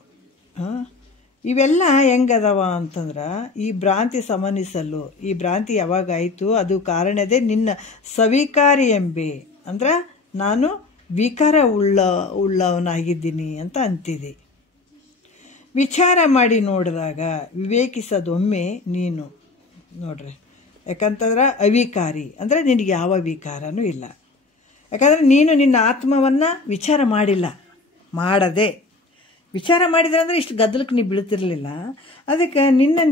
ಇವೆಲ್ಲ ಹೆಂಗದವ ಅಂತಂದ್ರೆ ಈ ಭ್ರಾಂತಿ ಸಮನಿಸಲು, ಈ ಭ್ರಾಂತಿ ಯಾವಾಗಾಯಿತು ಅದು ಕಾರಣದೇ ನಿನ್ನ ಸವಿಕಾರಿ ಎಂಬೆ ಅಂದ್ರೆ ನಾನು ವಿಕಾರ ಉಳ್ಳವನಾಗಿದ್ದೀನಿ ಅಂತ ಅಂತಿದೆ. ವಿಚಾರ ಮಾಡಿ ನೋಡಿದಾಗ ವಿವೇಕಿಸದೊಮ್ಮೆ ನೀನು ನೋಡ್ರಿ, ಯಾಕಂತಂದ್ರೆ ಅವಿಕಾರಿ ಅಂದರೆ ನಿನಗೆ ಯಾವ ವಿಕಾರನೂ ಇಲ್ಲ. ಯಾಕಂದರೆ ನೀನು ನಿನ್ನ ಆತ್ಮವನ್ನು ವಿಚಾರ ಮಾಡಿಲ್ಲ, ಮಾಡದೆ ವಿಚಾರ ಮಾಡಿದ್ರೆ ಅಂದರೆ ಇಷ್ಟು ಗದ್ದಲಕ್ಕೆ ನೀನು ಬೀಳ್ತಿರಲಿಲ್ಲ. ಅದಕ್ಕೆ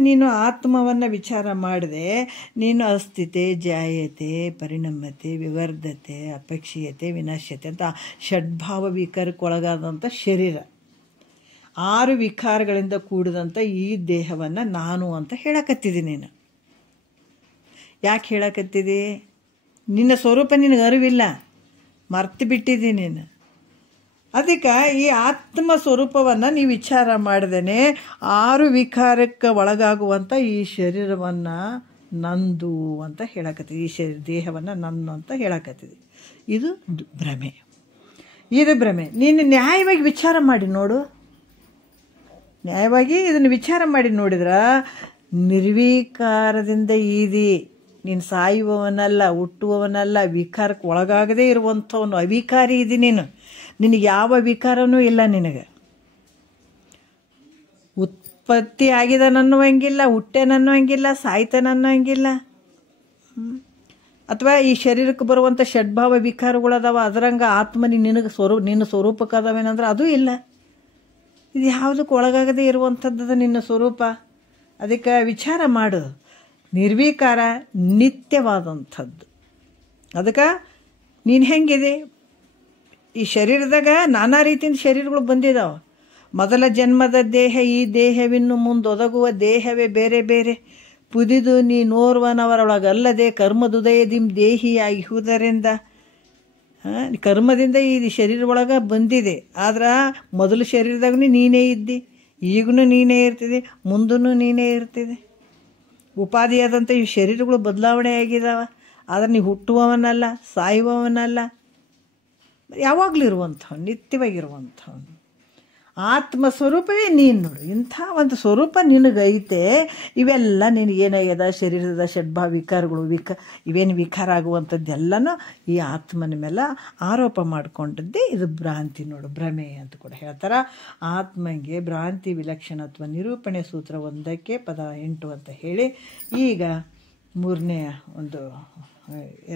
ನೀನು ಆತ್ಮವನ್ನು ವಿಚಾರ ಮಾಡದೆ ನೀನು ಅಸ್ಥಿತೆ ಜಾಯತೆ ಪರಿಣಮತೆ ವಿವರ್ಧತೆ ಅಪೇಕ್ಷೀಯತೆ ವಿನಾಶ್ಯತೆ ಅಂತ ಷಡ್ಭಾವ ವಿಕಾರಕ್ಕೊಳಗಾದಂಥ ಶರೀರ 6 ವಿಕಾರಗಳಿಂದ ಕೂಡಿದಂಥ ಈ ದೇಹವನ್ನು ನಾನು ಅಂತ ಹೇಳಕತ್ತಿದ್ದೀನಿ. ನೀನು ಯಾಕೆ ಹೇಳಕತ್ತಿದಿ? ನಿನ್ನ ಸ್ವರೂಪ ನಿನಗೆ ಅರಿವಿಲ್ಲ, ಮರ್ತು ಬಿಟ್ಟಿದ್ದೀನಿ ನೀನು. ಅದಕ್ಕೆ ಈ ಆತ್ಮ ಸ್ವರೂಪವನ್ನು ನೀವು ವಿಚಾರ ಮಾಡ್ದೇನೆ 6 ವಿಕಾರಕ್ಕೆ ಒಳಗಾಗುವಂಥ ಈ ಶರೀರವನ್ನು ನಂದು ಅಂತ ಹೇಳಕತ್ತಿದೆ. ಈ ದೇಹವನ್ನು ನನ್ನ ಅಂತ ಹೇಳಕತ್ತಿದೆ. ಇದು ಭ್ರಮೆ. ನೀನು ನ್ಯಾಯವಾಗಿ ವಿಚಾರ ಮಾಡಿ ನೋಡು. ನ್ಯಾಯವಾಗಿ ಇದನ್ನು ವಿಚಾರ ಮಾಡಿ ನೋಡಿದ್ರೆ ನಿರ್ವಿಕಾರದಿಂದ ಈದಿ. ನೀನು ಸಾಯುವವನಲ್ಲ, ಹುಟ್ಟುವವನಲ್ಲ, ವಿಕಾರಕ್ಕೆ ಒಳಗಾಗದೇ ಇರುವಂಥವನು ಅವಿಕಾರಿ ಇದಿ. ನಿನಗೆ ಯಾವ ವಿಕಾರನೂ ಇಲ್ಲ. ನಿನಗೆ ಉತ್ಪತ್ತಿ ಆಗಿದನನ್ನುವಂಗಿಲ್ಲ, ಹುಟ್ಟೆನನ್ನುವಂಗಿಲ್ಲ, ಸಾಯ್ತಾನನ್ನುವಂಗಿಲ್ಲ. ಅಥವಾ ಈ ಶರೀರಕ್ಕೆ ಬರುವಂಥ ಷಡ್ಭಾವ ವಿಕಾರಗಳದಾವ, ಅದರಂಗ ಆತ್ಮನಿ ನಿನ್ನ ಸ್ವರೂಪಕ್ಕೆ ಅದಾವೇನಂದ್ರೆ ಅದೂ ಇಲ್ಲ. ಇದು ಯಾವುದಕ್ಕೆ ಒಳಗಾಗದೇ ಇರುವಂಥದ್ದು ನಿನ್ನ ಸ್ವರೂಪ. ಅದಕ್ಕೆ ವಿಚಾರ ಮಾಡು. ನಿರ್ವಿಕಾರ ನಿತ್ಯವಾದಂಥದ್ದು. ಅದಕ್ಕೆ ನೀನು ಹೆಂಗಿದೆ, ಈ ಶರೀರದಾಗ ನಾನಾ ರೀತಿಯಿಂದ ಶರೀರಗಳು ಬಂದಿದ್ದಾವೆ. ಮೊದಲ ಜನ್ಮದ ದೇಹ, ಈ ದೇಹವಿನ್ನು ಮುಂದೊದಗುವ ದೇಹವೇ ಬೇರೆ ಬೇರೆ. ಪುದಿದು ನೀನೋರ್ವನವರೊಳಗಲ್ಲದೆ ಕರ್ಮದುದಯದಿಂ ದೇಹಿಯಾಗಿಹುದರಿಂದ ಕರ್ಮದಿಂದ ಈ ಶರೀರ ಒಳಗೆ ಬಂದಿದೆ. ಆದ್ರೆ ಮೊದಲು ಶರೀರದಾಗೂ ನೀನೇ ಇದ್ದಿ, ಈಗೂ ನೀನೇ ಇರ್ತಿದೆ, ಮುಂದೂ ನೀನೇ ಇರ್ತಿದೆ. ಉಪಾಧಿಯಾದಂಥ ಈ ಶರೀರಗಳು ಬದಲಾವಣೆ ಆಗಿದ್ದಾವೆ. ಆದರೆ ನೀವು ಹುಟ್ಟುವವನಲ್ಲ, ಸಾಯುವವನಲ್ಲ. ಯಾವಾಗಲೂ ಇರುವಂಥವ್ನು, ನಿತ್ಯವಾಗಿರುವಂಥವನು. ಆತ್ಮ ಸ್ವರೂಪವೇ ನೀನು ನೋಡು. ಇಂಥ ಒಂದು ಸ್ವರೂಪ ನಿನಗೈತೆ. ಇವೆಲ್ಲ ನಿನಗೇನಾಗ್ಯದ, ಶರೀರದ ಷಡ್ಭಾವ ವಿಕಾರಗಳು, ಇವೇನು ವಿಕಾರ ಆಗುವಂಥದ್ದೆಲ್ಲನೂ ಈ ಆತ್ಮನ ಮೇಲೆ ಆರೋಪ ಮಾಡಿಕೊಂಡದ್ದೇ ಇದು ಭ್ರಾಂತಿ ನೋಡು, ಭ್ರಮೆ ಅಂತ ಕೂಡ ಹೇಳ್ತಾರೆ. ಆತ್ಮಗೆ ಭ್ರಾಂತಿ ವಿಲಕ್ಷಣತ್ವ ನಿರೂಪಣೆ ಸೂತ್ರ 1ಕ್ಕೆ ಪದ 8 ಅಂತ ಹೇಳಿ, ಈಗ 3ನೇ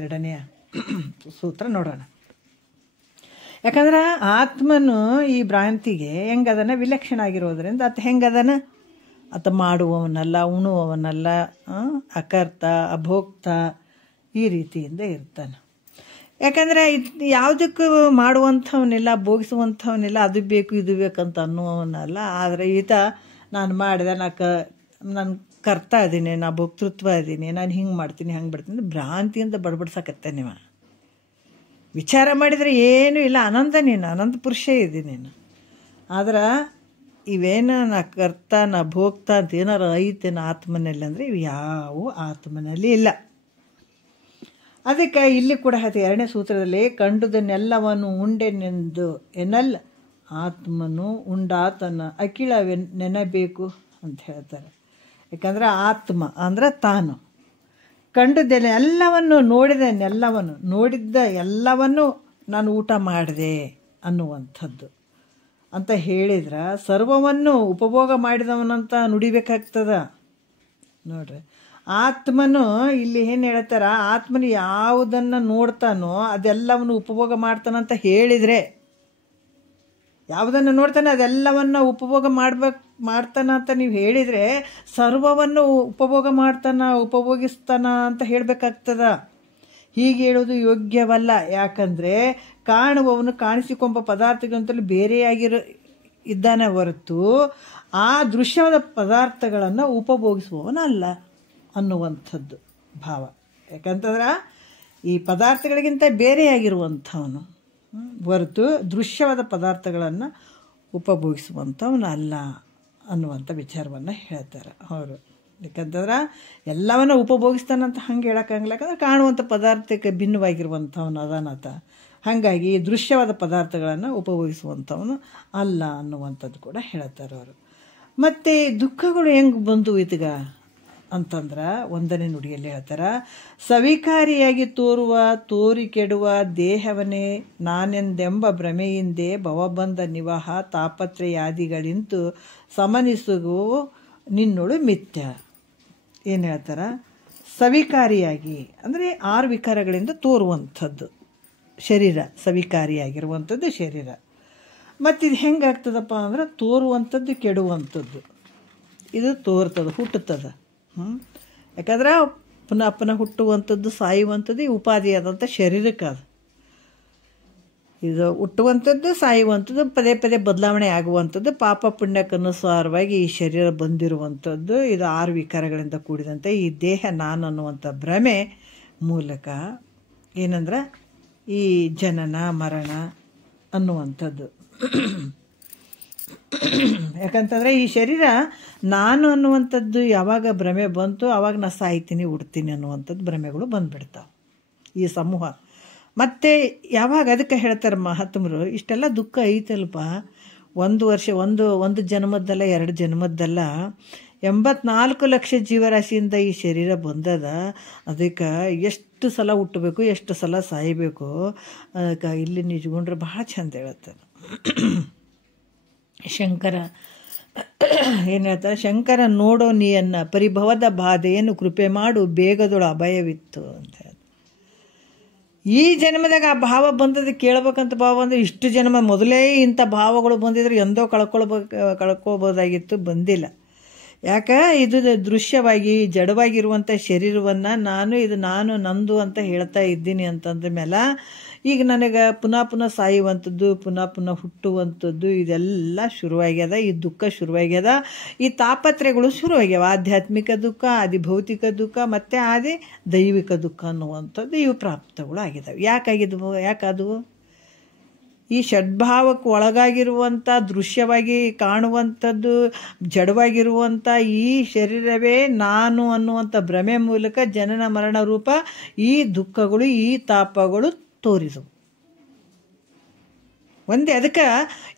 2ನೇ ಸೂತ್ರ ನೋಡೋಣ. ಯಾಕಂದ್ರೆ ಆತ್ಮನು ಈ ಭ್ರಾಂತಿಗೆ ಹೆಂಗದನ, ವಿಲಕ್ಷಣ ಆಗಿರೋದ್ರಿಂದ ಆತ ಹೆಂಗದನ, ಆತ ಮಾಡುವವನಲ್ಲ, ಉಣುವವನಲ್ಲ, ಅಕರ್ತ ಅಭೋಕ್ತ ಈ ರೀತಿಯಿಂದ ಇರ್ತಾನೆ. ಯಾಕಂದರೆ ಯಾವುದಕ್ಕೂ ಮಾಡುವಂಥವನಿಲ್ಲ, ಭೋಗಿಸುವಂಥವನಿಲ್ಲ, ಅದು ಬೇಕು ಇದು ಬೇಕಂತ ಅನ್ನುವವನಲ್ಲ. ಆದರೆ ಈತ ನಾನು ಮಾಡಿದೆ, ನಾನು ಕರ್ತಾ ಇದ್ದೀನಿ, ನಾ ಭೋಕ್ತೃತ್ವ ಇದ್ದೀನಿ, ನಾನು ಹಿಂಗೆ ಮಾಡ್ತೀನಿ ಹಂಗೆ ಬಿಡ್ತೀನಿ ಭ್ರಾಂತಿಯಿಂದ ಬಡ್ಬಡ್ಸಕತ್ತೆ. ನೀವು ವಿಚಾರ ಮಾಡಿದರೆ ಏನೂ ಇಲ್ಲ, ನೀನು ಅನಂತ ಪುರುಷ ಇದ್ದೀನಿ ನೀನು. ಆದ್ರೆ ಇವೇನು ನಾ ಕರ್ತ ನಾ ಭೋಗ್ತ ಅಂತ ಏನಾರು ಐತೇನ ಆತ್ಮನಲ್ಲಿ ಅಂದರೆ ಇವು ಯಾವ ಆತ್ಮನಲ್ಲಿ ಇಲ್ಲ. ಅದಕ್ಕೆ ಇಲ್ಲಿ ಕೂಡ 2ನೇ ಸೂತ್ರದಲ್ಲಿ ಕಂಡುದನ್ನೆಲ್ಲವನ್ನು ಉಂಡೆನೆಂದು ಎನ್ನಲ್ಲ, ಆತ್ಮನು ಉಂಡಾತನ ಅಖಿಳವೆ ನೆನಬೇಕು ಅಂತ ಹೇಳ್ತಾರೆ. ಯಾಕಂದರೆ ಆತ್ಮ ಅಂದರೆ ತಾನು ಕಂಡುದೇನೆ ಎಲ್ಲವನ್ನು ನೋಡಿದ್ದ ಎಲ್ಲವನ್ನು ನಾನು ಊಟ ಮಾಡಿದೆ ಅನ್ನುವಂಥದ್ದು ಅಂತ ಹೇಳಿದ್ರೆ ಸರ್ವವನ್ನು ಉಪಭೋಗ ಮಾಡಿದವನಂತ ನುಡಿಬೇಕಾಗ್ತದ ನೋಡ್ರಿ. ಆತ್ಮನು ಇಲ್ಲಿ ಏನು ಹೇಳ್ತಾರ, ಆತ್ಮನು ಯಾವುದನ್ನು ನೋಡ್ತಾನೋ ಅದೆಲ್ಲವನ್ನು ಉಪಭೋಗ ಮಾಡ್ತಾನಂತ ಹೇಳಿದರೆ, ಯಾವುದನ್ನು ನೋಡ್ತಾನೆ ಅದೆಲ್ಲವನ್ನು ಉಪಭೋಗ ಮಾಡ್ತಾನ ಅಂತ ನೀವು ಹೇಳಿದರೆ ಸರ್ವವನ್ನು ಉಪಭೋಗಿಸ್ತಾನ ಅಂತ ಹೇಳಬೇಕಾಗ್ತದ. ಹೀಗೆ ಹೇಳೋದು ಯೋಗ್ಯವಲ್ಲ. ಯಾಕಂದರೆ ಕಾಣುವವನು ಕಾಣಿಸಿಕೊಂಬ ಪದಾರ್ಥಗಳಂತಲೂ ಇದ್ದಾನೆ ಹೊರತು ಆ ದೃಶ್ಯವಾದ ಪದಾರ್ಥಗಳನ್ನು ಉಪಭೋಗಿಸುವವನಲ್ಲ ಅನ್ನುವಂಥದ್ದು ಭಾವ. ಯಾಕಂತಂದ್ರೆ ಈ ಪದಾರ್ಥಗಳಿಗಿಂತ ಬೇರೆಯಾಗಿರುವಂಥವನು ಹೊರತು ದೃಶ್ಯವಾದ ಪದಾರ್ಥಗಳನ್ನು ಉಪಭೋಗಿಸುವಂಥವನು ಅಲ್ಲ ಅನ್ನುವಂಥ ವಿಚಾರವನ್ನು ಹೇಳ್ತಾರೆ ಅವರು. ಯಾಕಂತಂದ್ರೆ ಎಲ್ಲವನ್ನ ಉಪಭೋಗಿಸ್ತಾನಂತ ಹಂಗೆ ಹೇಳೋಕ್ಕಾಗಲ್ಲ. ಯಾಕಂದ್ರೆ ಕಾಣುವಂಥ ಪದಾರ್ಥಕ್ಕೆ ಭಿನ್ನವಾಗಿರುವಂಥವನು ಅದಾನತ. ಹಾಗಾಗಿ ದೃಶ್ಯವಾದ ಪದಾರ್ಥಗಳನ್ನು ಉಪಭೋಗಿಸುವಂಥವನು ಅಲ್ಲ ಅನ್ನುವಂಥದ್ದು ಕೂಡ ಹೇಳ್ತಾರೆ ಅವರು. ಮತ್ತು ದುಃಖಗಳು ಹೆಂಗೆ ಬಂದು ಇದೀಗ ಅಂತಂದ್ರೆ 1ನೇ ನುಡಿಯಲ್ಲಿ ಹೇಳ್ತಾರೆ, ಸವಿಕಾರಿಯಾಗಿ ತೋರಿ ಕೆಡುವ ದೇಹವನ್ನೇ ನಾನೆಂದೆಂಬ ಭ್ರಮೆಯಿಂದೇ ಭವಬಂಧ ನಿವಾಹ ತಾಪತ್ರಯಾದಿಗಳಿಂತು ಸಮನಿಸುವು ನಿನ್ನೋಳು ಮಿಥ್ಯ. ಏನು ಹೇಳ್ತಾರೆ, ಸವಿಕಾರಿಯಾಗಿ ಅಂದರೆ 6 ವಿಕಾರಗಳಿಂದ ತೋರುವಂಥದ್ದು ಶರೀರ, ಸವಿಕಾರಿಯಾಗಿರುವಂಥದ್ದು ಶರೀರ. ಮತ್ತು ಇದು ಹೆಂಗಾಗ್ತದಪ್ಪ ಅಂದ್ರೆ ತೋರುವಂಥದ್ದು ಕೆಡುವಂಥದ್ದು. ಇದು ತೋರ್ತದೆ, ಹುಟ್ಟುತ್ತದೆ. ಯಾಕಂದ್ರೆ ಪುನಃ ಹುಟ್ಟುವಂಥದ್ದು, ಸಾಯುವಂಥದ್ದು ಈ ಉಪಾಧಿಯಾದಂಥ ಶರೀರಕ್ಕೆ ಅದು. ಇದು ಹುಟ್ಟುವಂಥದ್ದು, ಸಾಯುವಂಥದ್ದು, ಪದೇ ಪದೇ ಬದಲಾವಣೆ ಆಗುವಂಥದ್ದು, ಪಾಪ ಪುಣ್ಯಕ್ಕನುಸಾರವಾಗಿ ಈ ಶರೀರ ಬಂದಿರುವಂಥದ್ದು. ಇದು 6 ವಿಕಾರಗಳಿಂದ ಕೂಡಿದಂಥ ಈ ದೇಹ ನಾನು ಅನ್ನುವಂಥ ಭ್ರಮೆ ಮೂಲಕ ಏನಂದ್ರೆ ಈ ಜನನ ಮರಣ ಅನ್ನುವಂಥದ್ದು. ಯಾಕಂತಂದರೆ ಈ ಶರೀರ ನಾನು ಅನ್ನುವಂಥದ್ದು ಯಾವಾಗ ಭ್ರಮೆ ಬಂತು ಆವಾಗ ನಾ ಸಾಯ್ತೀನಿ ಹುಡ್ತೀನಿ ಅನ್ನುವಂಥದ್ದು ಭ್ರಮೆಗಳು ಬಂದುಬಿಡ್ತಾವೆ ಈ ಸಮೂಹ. ಮತ್ತು ಯಾವಾಗ ಅದಕ್ಕೆ ಹೇಳ್ತಾರೆ ಮಹಾತ್ಮರು, ಇಷ್ಟೆಲ್ಲ ದುಃಖ ಐತಲ್ಪ, ಒಂದು ವರ್ಷ ಒಂದು ಜನ್ಮದ್ದಲ್ಲ 2 ಜನ್ಮದ್ದಲ್ಲ, 84 ಲಕ್ಷ ಜೀವರಾಶಿಯಿಂದ ಈ ಶರೀರ ಬಂದದ. ಅದಕ್ಕೆ ಎಷ್ಟು ಸಲ ಹುಟ್ಟಬೇಕು, ಎಷ್ಟು ಸಲ ಸಾಯಬೇಕು. ಅದಕ್ಕೆ ಇಲ್ಲಿ ನಿಜಗೊಂಡ್ರೆ ಭಾಳ ಚಂದ ಹೇಳ್ತಾರೆ. ಶಂಕರ ಏನು ಹೇಳ್ತಾರೆ, ಶಂಕರ ನೋಡೋ ನೀಯನ್ನ ಪರಿಭವದ ಬಾಧೆಯನ್ನು ಕೃಪೆ ಮಾಡು ಬೇಗದೊಳು ಅಭಯವಿತ್ತು ಅಂತ ಹೇಳ್ತಾರೆ. ಈ ಜನ್ಮದಾಗ ಆ ಭಾವ ಬಂದದ್ದು ಕೇಳ್ಬೇಕಂತ ಭಾವ ಅಂದರೆ ಇಷ್ಟು ಜನ್ಮ ಮೊದಲೇ ಇಂಥ ಭಾವಗಳು ಬಂದಿದ್ರೆ ಎಂದೋ ಕಳ್ಕೊಳ್ಬೋದಾಗಿತ್ತು, ಬಂದಿಲ್ಲ. ಯಾಕೆ ಇದು ದೃಶ್ಯವಾಗಿ ಜಡವಾಗಿರುವಂಥ ಶರೀರವನ್ನು ನಾನು ನಂದು ಅಂತ ಹೇಳ್ತಾ ಇದ್ದೀನಿ ಅಂತಂದ ಮೇಲೆ ಈಗ ನನಗೆ ಪುನಃ ಸಾಯುವಂಥದ್ದು, ಪುನಃ ಹುಟ್ಟುವಂಥದ್ದು ಇದೆಲ್ಲ ಶುರುವಾಗ್ಯದ. ಈ ದುಃಖ ಶುರುವಾಗ್ಯದ, ಈ ತಾಪತ್ರೆಗಳು ಶುರುವಾಗ್ಯವ. ಆಧ್ಯಾತ್ಮಿಕ ದುಃಖ, ಆದಿ ಭೌತಿಕ ದುಃಖ ಮತ್ತು ಆದಿ ದೈವಿಕ ದುಃಖ ಅನ್ನುವಂಥದ್ದು ಇವು ಪ್ರಾಪ್ತಗಳು ಆಗಿದ್ದಾವೆ. ಯಾಕದು ಈ ಷಡ್ಭಾವಕ್ಕೆ ಒಳಗಾಗಿರುವಂಥ ದೃಶ್ಯವಾಗಿ ಕಾಣುವಂಥದ್ದು, ಜಡವಾಗಿರುವಂಥ ಈ ಶರೀರವೇ ನಾನು ಅನ್ನುವಂಥ ಭ್ರಮೆ ಮೂಲಕ ಜನನ ಮರಣ ರೂಪ ಈ ದುಃಖಗಳು, ಈ ತಾಪಗಳು ತೋರಿದವು. ಒಂದೇ. ಅದಕ್ಕೆ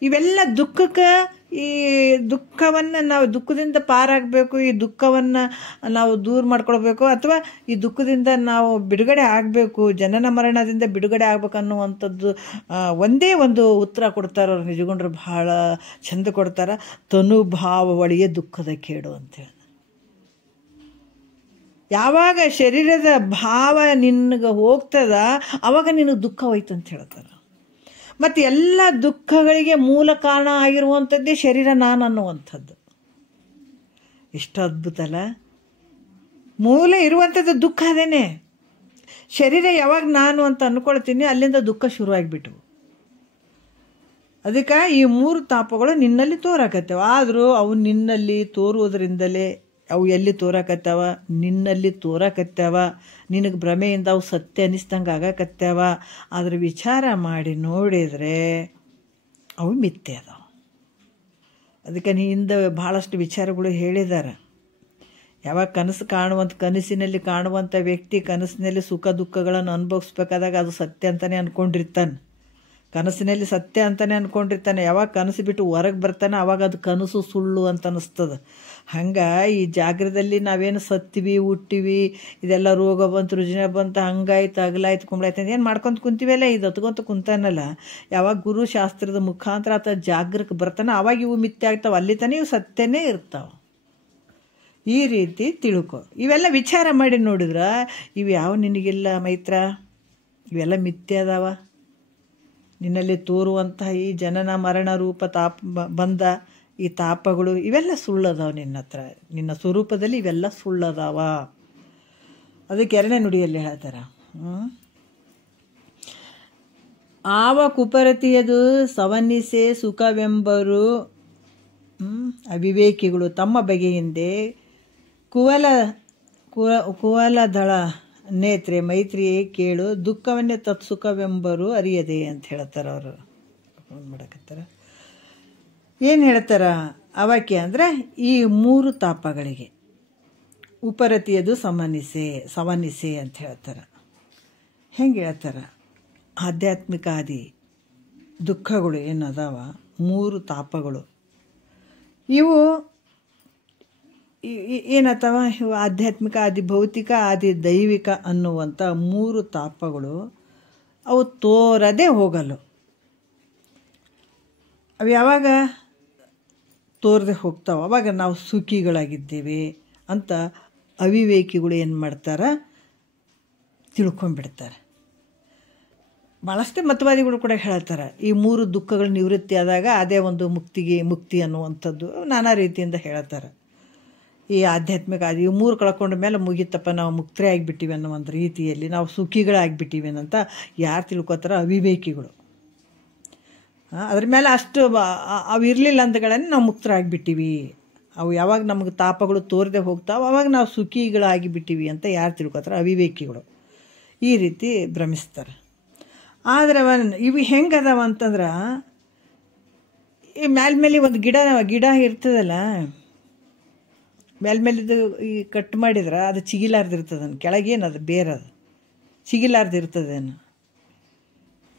ಇವೆಲ್ಲ ದುಃಖಕ್ಕೆ, ಈ ದುಃಖವನ್ನು ನಾವು ದುಃಖದಿಂದ ಪಾರಾಗಬೇಕು, ಈ ದುಃಖವನ್ನು ನಾವು ದೂರ ಮಾಡ್ಕೊಳ್ಬೇಕು, ಅಥವಾ ಈ ದುಃಖದಿಂದ ನಾವು ಬಿಡುಗಡೆ ಆಗಬೇಕು, ಜನನ ಮರಣದಿಂದ ಬಿಡುಗಡೆ ಆಗ್ಬೇಕು ಅನ್ನುವಂಥದ್ದು ಒಂದೇ ಒಂದು ಉತ್ತರ ಕೊಡ್ತಾರೆ ಅವ್ರು. ನಿಜಗೊಂಡ್ರು ಭಾಳ ಚಂದ ಕೊಡ್ತಾರೆ. ತನುಭಾವ ಒಳಿಯ ದುಃಖದ ಕೇಡು ಅಂತೇಳಿ. ಯಾವಾಗ ಶರೀರದ ಭಾವ ನಿನಗೆ ಹೋಗ್ತದ ಅವಾಗ ನಿನಗೆ ದುಃಖ ಹೋಯ್ತು ಅಂತ ಹೇಳ್ತಾರೆ. ಮತ್ತು ಎಲ್ಲ ದುಃಖಗಳಿಗೆ ಮೂಲ ಕಾರಣ ಆಗಿರುವಂಥದ್ದೇ ಶರೀರ ನಾನು ಅನ್ನುವಂಥದ್ದು. ಎಷ್ಟು ಅದ್ಭುತ ಅಲ್ಲ. ಮೂಲ ಇರುವಂಥದ್ದು ದುಃಖ ಅದೇನೆ. ಶರೀರ ಯಾವಾಗ ನಾನು ಅಂತ ಅಂದ್ಕೊಳ್ತೀನಿ ಅಲ್ಲಿಂದ ದುಃಖ ಶುರುವಾಗಿಬಿಟ್ಟು. ಅದಕ್ಕೆ ಈ 3 ತಾಪಗಳು ನಿನ್ನಲ್ಲಿ ತೋರಾಕತ್ತವ. ಆದರೂ ಅವು ನಿನ್ನಲ್ಲಿ ತೋರುವುದರಿಂದಲೇ ಅವು ಎಲ್ಲಿ ತೋರಾಕತ್ತಾವ? ನಿನ್ನಲ್ಲಿ ತೋರಾಕತ್ತಾವ. ನಿನಗೆ ಭ್ರಮೆಯಿಂದ ಅವು ಸತ್ಯ ಅನ್ನಿಸ್ದಂಗೆ ಆಗಾಕತ್ತಾವ. ಆದರೆ ವಿಚಾರ ಮಾಡಿ ನೋಡಿದರೆ ಅವು ಮಿಥ್ಯೆ ಅದಾವ. ಅದಕ್ಕೆ ಹಿಂದೆ ಭಾಳಷ್ಟು ವಿಚಾರಗಳು ಹೇಳಿದ್ದಾರೆ. ಯಾವಾಗ ಕನಸಿನಲ್ಲಿ ಕಾಣುವಂಥ ವ್ಯಕ್ತಿ ಕನಸಿನಲ್ಲಿ ಸುಖ ದುಃಖಗಳನ್ನು ಅನುಭವಿಸ್ಬೇಕಾದಾಗ ಅದು ಸತ್ಯ ಅಂತಲೇ ಅಂದ್ಕೊಂಡಿರ್ತಾನೆ. ಕನಸಿನಲ್ಲಿ ಸತ್ಯ ಅಂತಲೇ ಅಂದ್ಕೊಂಡಿರ್ತಾನೆ. ಯಾವಾಗ ಕನಸು ಬಿಟ್ಟು ಹೊರಗೆ ಬರ್ತಾನೆ ಆವಾಗ ಅದು ಕನಸು ಸುಳ್ಳು ಅಂತ ಅನ್ನಿಸ್ತದೆ. ಹಂಗೆ ಈ ಜಾಗ್ರದಲ್ಲಿ ನಾವೇನು ಸತ್ತೀವಿ, ಹುಟ್ಟಿವಿ, ಇದೆಲ್ಲ ರೋಗ ಬಂತು, ರುಜಿನ ಬಂತು, ಹಂಗಾಯ್ತು, ಅಗಲಾಯ್ತು, ಕುಂಬಳಾಯ್ತು ಅಂತ ಏನು ಮಾಡ್ಕೊತ ಕುಂತೀವಲ್ಲ, ಇದು ಹೊತ್ಕೊಂತ ಕುಂತಾನಲ್ಲ, ಯಾವಾಗ ಗುರು ಶಾಸ್ತ್ರದ ಮುಖಾಂತರ ಆತ ಜಾಗ್ರಕ್ಕೆ ಬರ್ತಾನೆ ಆವಾಗ ಇವು ಮಿಥ್ಯೆ ಆಗ್ತಾವೆ. ಅಲ್ಲಿ ತಾನೇ ಇವು ಸತ್ಯನೇ ಇರ್ತಾವೆ. ಈ ರೀತಿ ತಿಳ್ಕೊ. ಇವೆಲ್ಲ ವಿಚಾರ ಮಾಡಿ ನೋಡಿದ್ರೆ ಇವು ಯಾವ ನಿನಗಿಲ್ಲ ಮೈತ್ರ, ಇವೆಲ್ಲ ಮಿಥ್ಯೆ ಅದಾವ. ನಿನ್ನಲ್ಲಿ ತೋರುವಂತಹ ಈ ಜನನ ಮರಣ ರೂಪ ಬಂದ ಈ ತಾಪಗಳು ಇವೆಲ್ಲ ಸುಳ್ಳದಾವ. ನಿನ್ನ ಹತ್ರ ನಿನ್ನ ಸ್ವರೂಪದಲ್ಲಿ ಇವೆಲ್ಲ ಸುಳ್ಳದಾವ. ಅದಕ್ಕೆ 2ನೇ ನುಡಿಯಲ್ಲಿ ಹೇಳ್ತಾರೆ, ಆವ ಕುಪರತಿಯದು ಸವನ್ನಿಸೆ ಸುಖವೆಂಬರು ಅವಿವೇಕಿಗಳು ತಮ್ಮ ಬಗೆಯಿಂದೆ ಕುವಲದಳ ನೇತ್ರೆ ಮೈತ್ರಿಯೇ ಕೇಳು ದುಃಖವನ್ನೇ ತತ್ಸುಖವೆಂಬರು ಅರಿಯದೆ ಅಂತ ಹೇಳ್ತಾರೆ ಅವರು. ಮಾಡಕತ್ತಾರ ಏನು ಹೇಳ್ತಾರ ಅವಕ್ಕೆ ಅಂದರೆ ಈ 3 ತಾಪಗಳಿಗೆ ಉಪರತಿಯದು ಸವನ್ನಿಸೆ ಅಂತ ಹೇಳ್ತಾರೆ. ಹೆಂಗೆ ಹೇಳ್ತಾರೆ? ಆಧ್ಯಾತ್ಮಿಕ ಆದಿ ದುಃಖಗಳು ಏನದಾವ 3 ತಾಪಗಳು ಇವು ಏನತ್ತವ? ಇವು ಆಧ್ಯಾತ್ಮಿಕ ಆದಿ ಭೌತಿಕ ಆದಿ ದೈವಿಕ ಅನ್ನುವಂಥ 3 ತಾಪಗಳು ಅವು ತೋರದೆ ಹೋಗಲು. ಅವು ಯಾವಾಗ ತೋರದೆ ಹೋಗ್ತಾವೆ ಅವಾಗ ನಾವು ಸುಖಿಗಳಾಗಿದ್ದೇವೆ ಅಂತ ಅವಿವೇಕಿಗಳು ಏನು ಮಾಡ್ತಾರೆ? ತಿಳ್ಕೊಂಡ್ಬಿಡ್ತಾರೆ. ಭಾಳಷ್ಟೇ ಮತವಾದಿಗಳು ಕೂಡ ಹೇಳ್ತಾರೆ ಈ 3 ದುಃಖಗಳು ನಿವೃತ್ತಿ ಆದಾಗ ಅದೇ ಒಂದು ಮುಕ್ತಿ ಅನ್ನುವಂಥದ್ದು ನಾನಾ ರೀತಿಯಿಂದ ಹೇಳ್ತಾರೆ. ಈ ಆಧ್ಯಾತ್ಮಿಕ ಆದಿ ಇವು 3 ಕಳ್ಕೊಂಡ ಮೇಲೆ ಮುಗಿತಪ್ಪ, ನಾವು ಮುಕ್ತರೇ ಆಗಿಬಿಟ್ಟಿವಿ ಅನ್ನೋ ಒಂದು ರೀತಿಯಲ್ಲಿ ನಾವು ಸುಖಿಗಳಾಗಿಬಿಟ್ಟಿವಿ ಅಂತ ಯಾರು ತಿಳ್ಕೊತಾರೋ ಅವಿವೇಕಿಗಳು. ಅದ್ರ ಮೇಲೆ ಅಷ್ಟು ಅವು ಇರಲಿಲ್ಲ ಅಂದಗಳನ್ನೇ ನಾವು ಮುಕ್ತರಾಗಿಬಿಟ್ಟಿವಿ. ಅವು ಯಾವಾಗ ನಮಗೆ ತಾಪಗಳು ತೋರದೆ ಹೋಗ್ತಾವೆ ಅವಾಗ ನಾವು ಸುಖಿಗಳಾಗಿಬಿಟ್ಟಿವಿ ಅಂತ ಯಾರು ತಿಳ್ಕೊತಾರೋ ಅವಿವೇಕಿಗಳು ಈ ರೀತಿ ಭ್ರಮಿಸ್ತಾರೆ. ಆದರೆ ಇವು ಹೆಂಗದಾವ ಅಂತಂದ್ರೆ ಈ ಮೇಲ್ಮೇಲೆ ಒಂದು ಗಿಡ ಇರ್ತದಲ್ಲ, ಮೇಲ್ಮೇಲಿದ್ದು ಈ ಕಟ್ ಮಾಡಿದ್ರೆ ಅದು ಚಿಗಿಲಾರ್ದಿರ್ತದನ್ನು, ಕೆಳಗೇನು ಅದು ಬೇರದು ಚಿಗಿಲಾರ್ದಿರ್ತದೇನು.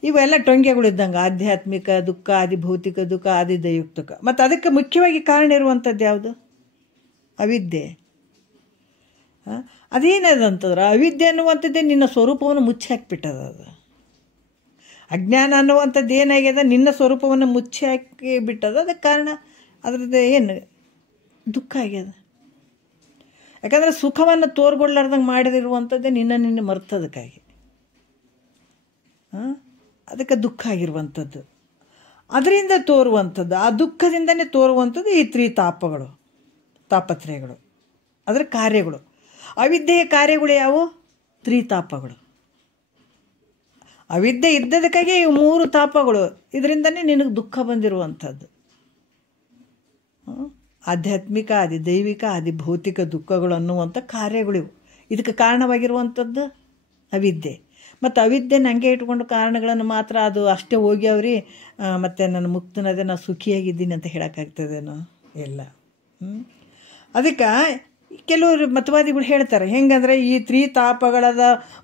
ಇವೆಲ್ಲ ಟೊಂಗೆಗಳಿದ್ದಂಗೆ ಆಧ್ಯಾತ್ಮಿಕ ದುಃಖ ಆದಿ ಭೌತಿಕ ದುಃಖ ಆದಿ ದೈವಿಕ. ಮತ್ತು ಅದಕ್ಕೆ ಮುಖ್ಯವಾಗಿ ಕಾರಣ ಇರುವಂಥದ್ದು ಯಾವುದು? ಅವಿದ್ಯೆ. ಅದೇನದಂತಂದ್ರೆ ಅವಿದ್ಯೆ ಅನ್ನುವಂಥದ್ದೇ ನಿನ್ನ ಸ್ವರೂಪವನ್ನು ಮುಚ್ಚಿ ಹಾಕಿಬಿಟ್ಟದ. ಅದು ಅಜ್ಞಾನ ಅನ್ನುವಂಥದ್ದು ಏನಾಗ್ಯದ ನಿನ್ನ ಸ್ವರೂಪವನ್ನು ಮುಚ್ಚಿ ಹಾಕಿ ಬಿಟ್ಟದ. ಅದಕ್ಕೆ ಕಾರಣ ಅದ್ರದ್ದು ಏನು ದುಃಖ ಆಗ್ಯದ. ಯಾಕಂದರೆ ಸುಖವನ್ನು ತೋರ್ಗೊಳ್ಳಾರ್ದಂಗೆ ಮಾಡಿದಿರುವಂಥದ್ದೇ ನಿನ್ನ ಮರ್ತದಕ್ಕಾಗಿ ಅದಕ್ಕೆ ದುಃಖ ಆಗಿರುವಂಥದ್ದು. ಅದರಿಂದ ತೋರುವಂಥದ್ದು, ಆ ದುಃಖದಿಂದನೇ ತೋರುವಂಥದ್ದು ಈ 3 ತಾಪಗಳು, ತಾಪತ್ರಯಗಳು, ಅದರ ಕಾರ್ಯಗಳು. ಅವಿದ್ಯೆಯ ಕಾರ್ಯಗಳು ಯಾವುವು? 3 ತಾಪಗಳು. ಅವಿದ್ಯೆ ಇದ್ದದಕ್ಕಾಗಿ ಇವು 3 ತಾಪಗಳು. ಇದರಿಂದನೇ ನಿನಗೆ ದುಃಖ ಬಂದಿರುವಂಥದ್ದು. ಆಧ್ಯಾತ್ಮಿಕ ಆದಿ ದೈವಿಕ ಆದಿ ಭೌತಿಕ ದುಃಖಗಳು ಅನ್ನುವಂಥ ಕಾರ್ಯಗಳಿವು. ಇದಕ್ಕೆ ಕಾರಣವಾಗಿರುವಂಥದ್ದು ಅವಿದ್ಯೆ. ಮತ್ತು ಅವಿದ್ಯೆನ ಹಂಗೆ ಇಟ್ಕೊಂಡು ಕಾರಣಗಳನ್ನು ಮಾತ್ರ ಅದು ಅಷ್ಟೇ ಹೋಗ್ಯಾವ್ರಿ ಮತ್ತು ನಾನು ಮುಕ್ತನದೇ ನಾನು ಸುಖಿಯಾಗಿದ್ದೀನಿ ಅಂತ ಹೇಳೋಕ್ಕಾಗ್ತದೇನೋ? ಇಲ್ಲ. ಅದಕ್ಕೆ ಕೆಲವರು ಮತವಾದಿಗಳು ಹೇಳ್ತಾರೆ ಹೆಂಗಂದ್ರೆ ಈ ತ್ರಿತಾಪಗಳದ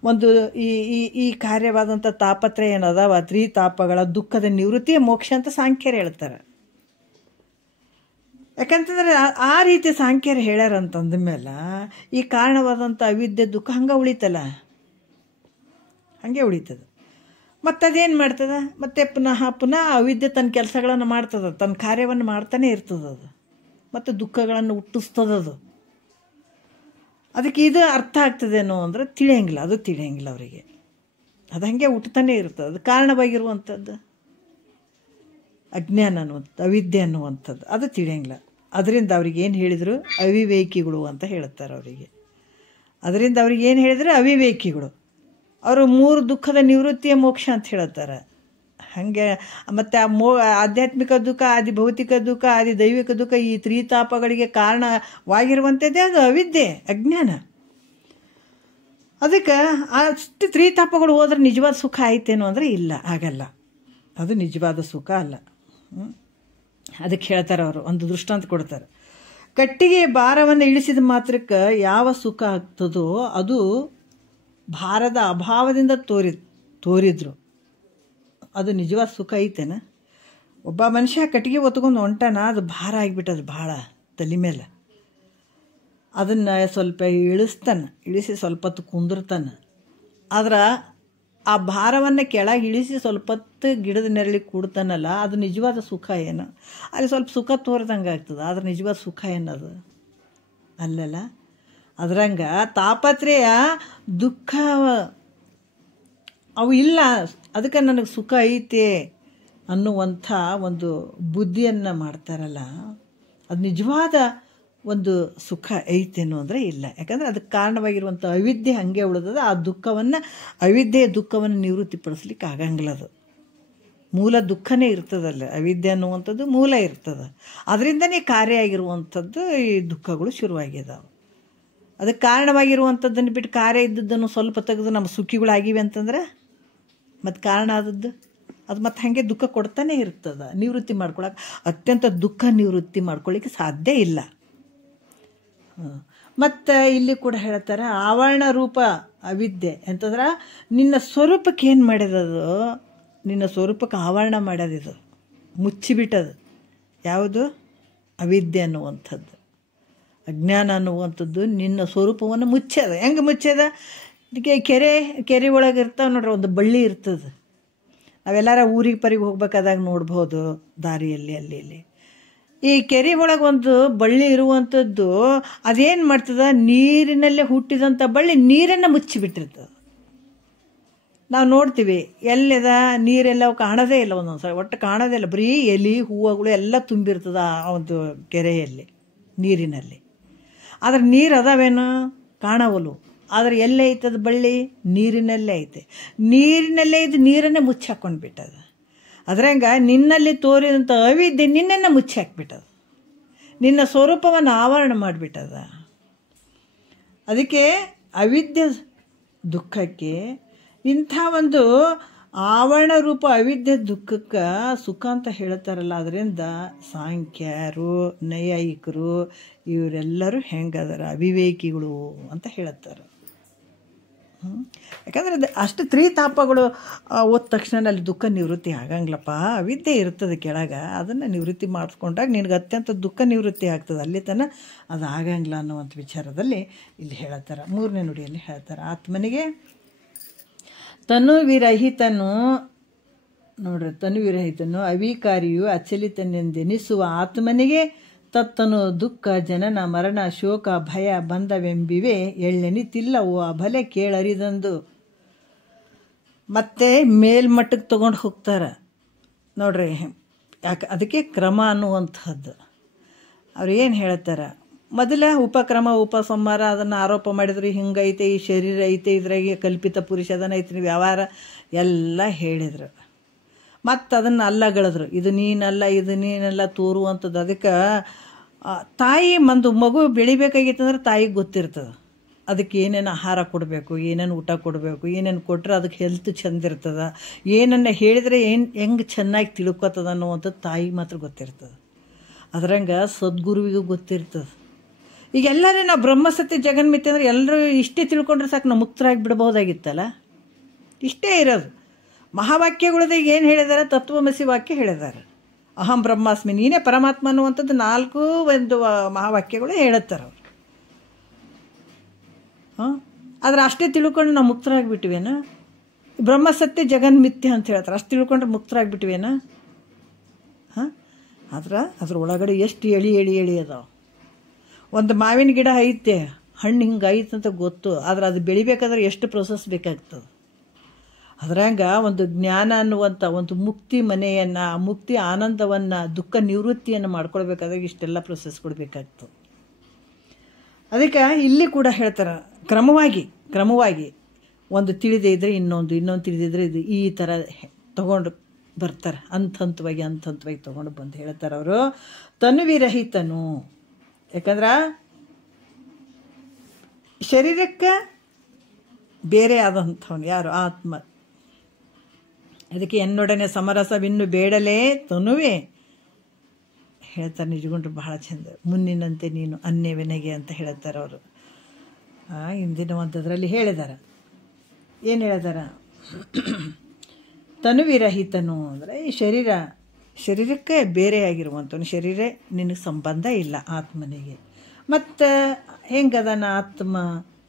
ಒಂದು ಈ ಈ ಈ ಕಾರ್ಯವಾದಂಥ ತಾಪತ್ರಯ ಏನದಾವ ತ್ರಿತಾಪಗಳ ದುಃಖದ ನಿವೃತ್ತಿಯ ಮೋಕ್ಷ ಅಂತ ಸಾಂಖ್ಯರು ಹೇಳ್ತಾರೆ. ಯಾಕಂತಂದ್ರೆ ಆ ರೀತಿ ಸಾಂಖ್ಯರು ಹೇಳ್ಯಾರಂತಂದ ಮೇಲೆ ಈ ಕಾರಣವಾದಂಥ ಅವಿದ್ಯೆ ದುಃಖ ಹಂಗೆ ಉಳಿತಲ್ಲ, ಹಂಗೆ ಉಳಿತದೆ. ಮತ್ತು ಅದೇನು ಮಾಡ್ತದೆ, ಮತ್ತೆ ಪುನಃ ಪುನಃ ಅವಿದ್ಯೆ ತನ್ನ ಕೆಲಸಗಳನ್ನು ಮಾಡ್ತದೆ, ತನ್ನ ಕಾರ್ಯವನ್ನು ಮಾಡ್ತಾನೆ ಇರ್ತದದು, ಮತ್ತು ದುಃಖಗಳನ್ನು ಹುಟ್ಟಿಸ್ತದದು. ಅದಕ್ಕೆ ಇದು ಅರ್ಥ ಆಗ್ತದೇನೋ ಅಂದರೆ ತಿಳಿಯಂಗಿಲ್ಲ, ಅದು ತಿಳಿಯಂಗಿಲ್ಲ ಅವರಿಗೆ. ಅದು ಹಾಗೆ ಹುಟ್ಟತಾನೆ ಇರ್ತದೆ. ಅದು ಕಾರಣವಾಗಿರುವಂಥದ್ದು ಅಜ್ಞಾನ ಅನ್ನುವಂಥದ್ದು, ಅವಿದ್ಯೆ ಅನ್ನುವಂಥದ್ದು, ಅದು ತಿಳಿಯಂಗಿಲ್ಲ. ಅದರಿಂದ ಅವ್ರಿಗೆ ಏನು ಹೇಳಿದರು, ಅವಿವೇಕಿಗಳು ಅಂತ ಹೇಳ್ತಾರೆ ಅವರಿಗೆ. ಅದರಿಂದ ಅವ್ರಿಗೆ ಏನು ಹೇಳಿದ್ರು, ಅವಿವೇಕಿಗಳು. ಅವರು 3 ದುಃಖದ ನಿವೃತ್ತಿಯ ಮೋಕ್ಷ ಅಂತ ಹೇಳ್ತಾರೆ. ಹಾಗೆ ಮತ್ತು ಆಧ್ಯಾತ್ಮಿಕ ದುಃಖ, ಆದಿ ಭೌತಿಕ ದುಃಖ, ಆದಿ ದೈವಿಕ ದುಃಖ, ಈ ತ್ರಿತಾಪಗಳಿಗೆ ಕಾರಣವಾಗಿರುವಂಥದ್ದೇ ಅದು ಅವಿದ್ಯೆ, ಅಜ್ಞಾನ. ಅದಕ್ಕೆ ಅಷ್ಟು ತ್ರಿತಾಪಗಳು ಹೋದ್ರೆ ನಿಜವಾದ ಸುಖ ಆಯ್ತೇನೋ ಅಂದರೆ ಇಲ್ಲ, ಆಗಲ್ಲ. ಅದು ನಿಜವಾದ ಸುಖ ಅಲ್ಲ. ಅದಕ್ಕೆ ಹೇಳ್ತಾರೆ ಅವರು, ಒಂದು ದೃಷ್ಟಾಂತ ಕೊಡ್ತಾರೆ. ಕಟ್ಟಿಗೆ ಭಾರವನ್ನು ಇಳಿಸಿದ ಮಾತ್ರಕ್ಕೆ ಯಾವ ಸುಖ ಆಗ್ತದೋ ಅದು ಭಾರದ ಅಭಾವದಿಂದ ತೋರಿದ್ರು. ಅದು ನಿಜವಾದ ಸುಖ ಐತೇನ? ಒಬ್ಬ ಮನುಷ್ಯ ಕಟ್ಟಿಗೆ ಒತ್ಕೊಂಡು ಹೊಂಟಾನ, ಅದು ಭಾರ ಆಗಿಬಿಟ್ಟದು ಭಾಳ ತಲೆ ಮೇಲೆ. ಅದನ್ನು ಸ್ವಲ್ಪ ಇಳಿಸಿ ಸ್ವಲ್ಪ ಹೊತ್ತು ಕುಂದಿರ್ತಾನೆ. ಆದ್ರೆ ಆ ಭಾರವನ್ನು ಕೆಳಗೆ ಇಳಿಸಿ ಸ್ವಲ್ಪ ಹೊತ್ತು ಗಿಡದ ನೆರಳಿಗೆ ಕೂಡ್ತಾನಲ್ಲ, ಅದು ನಿಜವಾದ ಸುಖ ಏನು? ಅಲ್ಲಿ ಸ್ವಲ್ಪ ಸುಖ ತೋರ್ದಂಗೆ ಆಗ್ತದೆ, ಆದ್ರೆ ನಿಜವಾದ ಸುಖ ಏನದು ಅಲ್ಲಲ್ಲ. ಅದ್ರಂಗೆ ತಾಪತ್ರಯ ದುಃಖ ಅವು ಇಲ್ಲ, ಅದಕ್ಕೆ ನನಗೆ ಸುಖ ಐತೆ ಅನ್ನುವಂಥ ಒಂದು ಬುದ್ಧಿಯನ್ನು ಮಾಡ್ತಾರಲ್ಲ, ಅದು ನಿಜವಾದ ಒಂದು ಸುಖ ಐತೇನೋ ಅಂದರೆ ಇಲ್ಲ. ಯಾಕಂದರೆ ಅದಕ್ಕೆ ಕಾರಣವಾಗಿರುವಂಥ ಅವಿದ್ಯೆ ಹಾಗೆ ಉಳಿದದ. ಆ ದುಃಖವನ್ನು, ಅವಿದ್ಯೆಯ ದುಃಖವನ್ನು ನಿವೃತ್ತಿಪಡಿಸ್ಲಿಕ್ಕೆ ಆಗಂಗಿಲ್ಲ. ಅದು ಮೂಲ ದುಃಖನೇ ಇರ್ತದಲ್ಲ, ಅವಿದ್ಯೆ ಅನ್ನುವಂಥದ್ದು ಮೂಲ ಇರ್ತದೆ. ಅದರಿಂದನೇ ಕಾರ್ಯ ಆಗಿರುವಂಥದ್ದು ಈ ದುಃಖಗಳು ಶುರುವಾಗಿದ್ದಾವೆ. ಅದಕ್ಕೆ ಕಾರಣವಾಗಿರುವಂಥದ್ದನ್ನು ಬಿಟ್ಟು ಕಾರ್ಯ ಇದ್ದದ್ದನ್ನು ಸ್ವಲ್ಪ ತೆಗೆದು ನಮ್ಮ ಸುಖಿಗಳಾಗಿವೆ ಅಂತಂದ್ರೆ ಮತ್ತು ಕಾರಣ ಆದದ್ದು ಅದು ಮತ್ತು ಹಾಗೆ ದುಃಖ ಕೊಡ್ತಾನೆ ಇರ್ತದೆ. ನಿವೃತ್ತಿ ಮಾಡ್ಕೊಳಕ್ಕೆ, ಅತ್ಯಂತ ದುಃಖ ನಿವೃತ್ತಿ ಮಾಡ್ಕೊಳ್ಳಿಕ್ಕೆ ಸಾಧ್ಯ ಇಲ್ಲ. ಮತ್ತು ಇಲ್ಲಿ ಕೂಡ ಹೇಳ್ತಾರೆ, ಆವರಣ ರೂಪ ಅವಿದ್ಯೆ ಅಂತಂದ್ರೆ ನಿನ್ನ ಸ್ವರೂಪಕ್ಕೆ ಏನು ಮಾಡ್ಯದದು, ನಿನ್ನ ಸ್ವರೂಪಕ್ಕೆ ಆವರಣ ಮಾಡ್ಯದಿದು, ಮುಚ್ಚಿಬಿಟ್ಟದು. ಯಾವುದು? ಅವಿದ್ಯೆ ಅನ್ನುವಂಥದ್ದು, ಅಜ್ಞಾನ ಅನ್ನುವಂಥದ್ದು ನಿನ್ನ ಸ್ವರೂಪವನ್ನು ಮುಚ್ಚದ. ಹೆಂಗೆ ಮುಚ್ಚದ? ಅದಕ್ಕೆ ಕೆರೆ ಒಳಗೆ ಇರ್ತಾವೆ ನೋಡ್ರಿ, ಒಂದು ಬಳ್ಳಿ ಇರ್ತದೆ. ನಾವೆಲ್ಲರ ಊರಿಗೆ ಪರಿಗೆ ಹೋಗ್ಬೇಕಾದಾಗ ನೋಡ್ಬೋದು ದಾರಿಯಲ್ಲಿ ಅಲ್ಲಿ ಇಲ್ಲಿ. ಈ ಕೆರೆ ಒಳಗೆ ಒಂದು ಬಳ್ಳಿ ಇರುವಂಥದ್ದು ಅದೇನು ಮಾಡ್ತದ, ನೀರಿನಲ್ಲೇ ಹುಟ್ಟಿದಂಥ ಬಳ್ಳಿ ನೀರನ್ನು ಮುಚ್ಚಿಬಿಟ್ಟಿರ್ತದೆ. ನಾವು ನೋಡ್ತೀವಿ ಎಲ್ಲದ ನೀರೆಲ್ಲ ಕಾಣೋದೇ ಇಲ್ಲ, ಒಂದೊಂದು ಸಲ ಒಟ್ಟು ಕಾಣೋದೇ ಇಲ್ಲ, ಬರೀ ಎಲೆ ಹೂವುಗಳು ಎಲ್ಲ ತುಂಬಿರ್ತದೆ ಆ ಒಂದು ಕೆರೆಯಲ್ಲಿ, ನೀರಿನಲ್ಲಿ. ಆದರೆ ನೀರು ಅದಾವೇನು? ಕಾಣವಲು. ಆದರೆ ಎಲ್ಲೇ ಐತದ ಬಳ್ಳಿ? ನೀರಿನಲ್ಲೇ ಐತೆ. ನೀರಿನಲ್ಲೇ ಇದು ನೀರನ್ನೇ ಮುಚ್ಚಿ ಹಾಕ್ಕೊಂಡು ಬಿಟ್ಟದ. ಅದ್ರಂಗ ನಿನ್ನಲ್ಲಿ ತೋರಿದಂಥ ಅವಿದ್ಯೆ ನಿನ್ನನ್ನು ಮುಚ್ಚಿ ಹಾಕ್ಬಿಟ್ಟದ, ನಿನ್ನ ಸ್ವರೂಪವನ್ನು ಆವರಣ ಮಾಡಿಬಿಟ್ಟದ. ಅದಕ್ಕೆ ಅವಿದ್ಯೆ ದುಃಖಕ್ಕೆ ಇಂಥ ಒಂದು ಆವರಣ ರೂಪ ಅವಿದ್ಯೆ ದುಃಖಕ್ಕೆ ಸುಖ ಅಂತ ಹೇಳ್ತಾರಲ್ಲ. ಅದರಿಂದ ಸಾಂಖ್ಯರು, ನೈಯಾಯಿಕರು ಇವರೆಲ್ಲರೂ ಹೆಂಗದಾರ, ಅವಿವೇಕಿಗಳು ಅಂತ ಹೇಳ್ತಾರೆ. ಯಾಕಂದರೆ ಅದು ಅಷ್ಟು ತ್ರಿತಾಪಗಳು ಓದ ತಕ್ಷಣ ಅಲ್ಲಿ ದುಃಖ ನಿವೃತ್ತಿ ಆಗಂಗಿಲ್ಲಪ್ಪ. ಅವಿದ್ಯೆ ಇರ್ತದೆ ಕೆಳಗೆ, ಅದನ್ನು ನಿವೃತ್ತಿ ಮಾಡಿಸ್ಕೊಂಡಾಗ ನಿನಗೆ ಅತ್ಯಂತ ದುಃಖ ನಿವೃತ್ತಿ ಆಗ್ತದೆ. ಅಲ್ಲಿ ತನಕ ಅದು ಆಗಂಗಿಲ್ಲ ಅನ್ನುವಂಥ ವಿಚಾರದಲ್ಲಿ ಇಲ್ಲಿ ಹೇಳ್ತಾರೆ. 3ನೇ ನುಡಿಯಲ್ಲಿ ಹೇಳ್ತಾರೆ, ಆತ್ಮನಿಗೆ ತನು ವಿರಹಿತನು, ನೋಡ್ರಿ, ತನು ವಿರಹಿತನು ಅವಿಕಾರಿಯು ಅಚಲಿತನೆಂದೆನಿಸುವ ಆತ್ಮನಿಗೆ ತತ್ತನು ದುಃಖ ಜನನ ಮರಣ ಶೋಕ ಭಯ ಬಂದವೆಂಬಿವೆ ಎಳ್ಳೆನಿತಿಲ್ಲವು ಅಬಲೆ ಕೇಳರಿದಂದು. ಮತ್ತೆ ಮೇಲ್ಮಟ್ಟಕ್ಕೆ ತೊಗೊಂಡು ಹೋಗ್ತಾರೆ ನೋಡ್ರಿ. ಯಾಕೆ? ಅದಕ್ಕೆ ಕ್ರಮ ಅನ್ನುವಂಥದ್ದು. ಅವ್ರು ಏನು ಹೇಳ್ತಾರೆ, ಮೊದಲ ಉಪಕ್ರಮ ಉಪಸಂಹಾರ ಅದನ್ನು ಆರೋಪ ಮಾಡಿದ್ರು. ಹಿಂಗೈತೆ, ಈ ಶರೀರ ಐತೆ, ಇದ್ರಾಗೆ ಕಲ್ಪಿತ ಪುರುಷದನ ಐತೆ, ವ್ಯವಹಾರ ಎಲ್ಲ ಹೇಳಿದರು. ಮತ್ತು ಅದನ್ನು ಅಲ್ಲಗಳಿದ್ರು, ಇದು ನೀನಲ್ಲ, ಇದು ನೀನಲ್ಲ ತೋರುವಂಥದ್ದು. ಅದಕ್ಕೆ ತಾಯಿ ಒಂದು ಮಗು ಬೆಳಿಬೇಕಾಗಿತ್ತಂದ್ರೆ ತಾಯಿಗೆ ಗೊತ್ತಿರ್ತದೆ ಅದಕ್ಕೆ ಏನೇನು ಆಹಾರ ಕೊಡಬೇಕು, ಏನೇನು ಊಟ ಕೊಡಬೇಕು, ಏನೇನು ಕೊಟ್ಟರೆ ಅದಕ್ಕೆ ಹೆಲ್ತ್ ಚೆಂದ ಇರ್ತದೆ, ಏನನ್ನ ಹೇಳಿದರೆ ಹೆಂಗೆ ಚೆನ್ನಾಗಿ ತಿಳ್ಕೊತದ ಅನ್ನುವಂಥದ್ದು ತಾಯಿಗೆ ಮಾತ್ರ ಗೊತ್ತಿರ್ತದೆ. ಅದ್ರಂಗೆ ಸದ್ಗುರುವಿಗೂ ಗೊತ್ತಿರ್ತದೆ ಈಗ ಎಲ್ಲರೂ ನಾವು ಬ್ರಹ್ಮಸತ್ಯ ಜಗನ್ಮಿತ್ಯ ಅಂದರೆ ಎಲ್ಲರೂ ಇಷ್ಟೇ ತಿಳ್ಕೊಂಡ್ರೆ ಸಾಕು ನಾವು ಮುಕ್ತರಾಗಿ ಬಿಡ್ಬೋದಾಗಿತ್ತಲ್ಲ. ಇಷ್ಟೇ ಇರೋದು. ಮಹಾವಾಕ್ಯಗಳದಾಗ ಏನು ಹೇಳಿದ್ದಾರೆ? ತತ್ವಮಸಿ ವಾಕ್ಯ ಹೇಳಿದ್ದಾರೆ. ಅಹಂ ಬ್ರಹ್ಮಾಸ್ಮಿ, ನೀನೇ ಪರಮಾತ್ಮ ಅನ್ನುವಂಥದ್ದು 4 ಒಂದು ಮಹಾವಾಕ್ಯಗಳು ಹೇಳುತ್ತಾರೆ ಅವರು. ಆದರೆ ಅಷ್ಟೇ ತಿಳ್ಕೊಂಡು ನಾವು ಮುಕ್ತರಾಗಿಬಿಟ್ಟಿವೇನ? ಬ್ರಹ್ಮಸತ್ಯ ಜಗನ್ಮಿಥ್ಯ ಅಂತ ಹೇಳ್ತಾರೆ. ಅಷ್ಟು ತಿಳ್ಕೊಂಡ್ರೆ ಮುಕ್ತರಾಗಿಬಿಟ್ಟಿವೇನ? ಅದ್ರ ಒಳಗಡೆ ಎಷ್ಟು ಎಳಿ ಅದಾವ. ಒಂದು ಮಾವಿನ ಗಿಡ ಐತೆ, ಹಣ್ಣು ಹಿಂಗೆ ಐತೆ ಅಂತ ಗೊತ್ತು, ಆದರೆ ಅದು ಬೆಳಿಬೇಕಾದ್ರೆ ಎಷ್ಟು ಪ್ರೊಸೆಸ್ ಬೇಕಾಗ್ತದೆ. ಅದ್ರಂಗ ಒಂದು ಜ್ಞಾನ ಅನ್ನುವಂಥ ಒಂದು ಮುಕ್ತಿ ಮನೆಯನ್ನು, ಮುಕ್ತಿ ಆನಂದವನ್ನು, ದುಃಖ ನಿವೃತ್ತಿಯನ್ನು ಮಾಡ್ಕೊಳ್ಬೇಕಾದ್ರೆ ಇಷ್ಟೆಲ್ಲ ಪ್ರೊಸೆಸ್ಗಳು ಬೇಕಾಗ್ತದೆ. ಅದಕ್ಕೆ ಇಲ್ಲಿ ಕೂಡ ಹೇಳ್ತಾರೆ, ಕ್ರಮವಾಗಿ ಒಂದು ತಿಳಿದೇ ಇದ್ದರೆ ಇನ್ನೊಂದು ತಿಳಿದಿದ್ರೆ ಇದು, ಈ ಥರ ತಗೊಂಡು ಬರ್ತಾರೆ. ಹಂತವಾಗಿ ತೊಗೊಂಡು ಬಂದು ಹೇಳ್ತಾರೆ ಅವರು. ತನುವಿರಹಿತನು, ಯಾಕಂದ್ರೆ ಶರೀರಕ್ಕೆ ಬೇರೆ ಆದಂಥವನು ಯಾರು? ಆತ್ಮ. ಅದಕ್ಕೆ ಎನ್ನೊಡನೆ ಸಮರಸವಿನ್ನು ಬೇಡಲೇ ತನುವೆ ಹೇಳ್ತಾರೆ. ನಿಜಗೊಂಡ್ರು ಬಹಳ ಚಂದ. ಮುನ್ನಿನಂತೆ ನೀನು ಅನ್ಯವೆನಗೆ ಅಂತ ಹೇಳ್ತಾರೆ ಅವರು. ಹಿಂದಿನ ಒಂದದ್ರಲ್ಲಿ ಹೇಳಿದಾರೆ. ಏನು ಹೇಳಿದಾರೆ? ತನುವಿರಹಿತನು ಅಂದರೆ ಈ ಶರೀರಕ್ಕೆ ಬೇರೆ ಆಗಿರುವಂಥವನು. ಶರೀರ ನಿನಗೆ ಸಂಬಂಧ ಇಲ್ಲ ಆತ್ಮನಿಗೆ. ಮತ್ತು ಹೆಂಗದನ ಆತ್ಮ?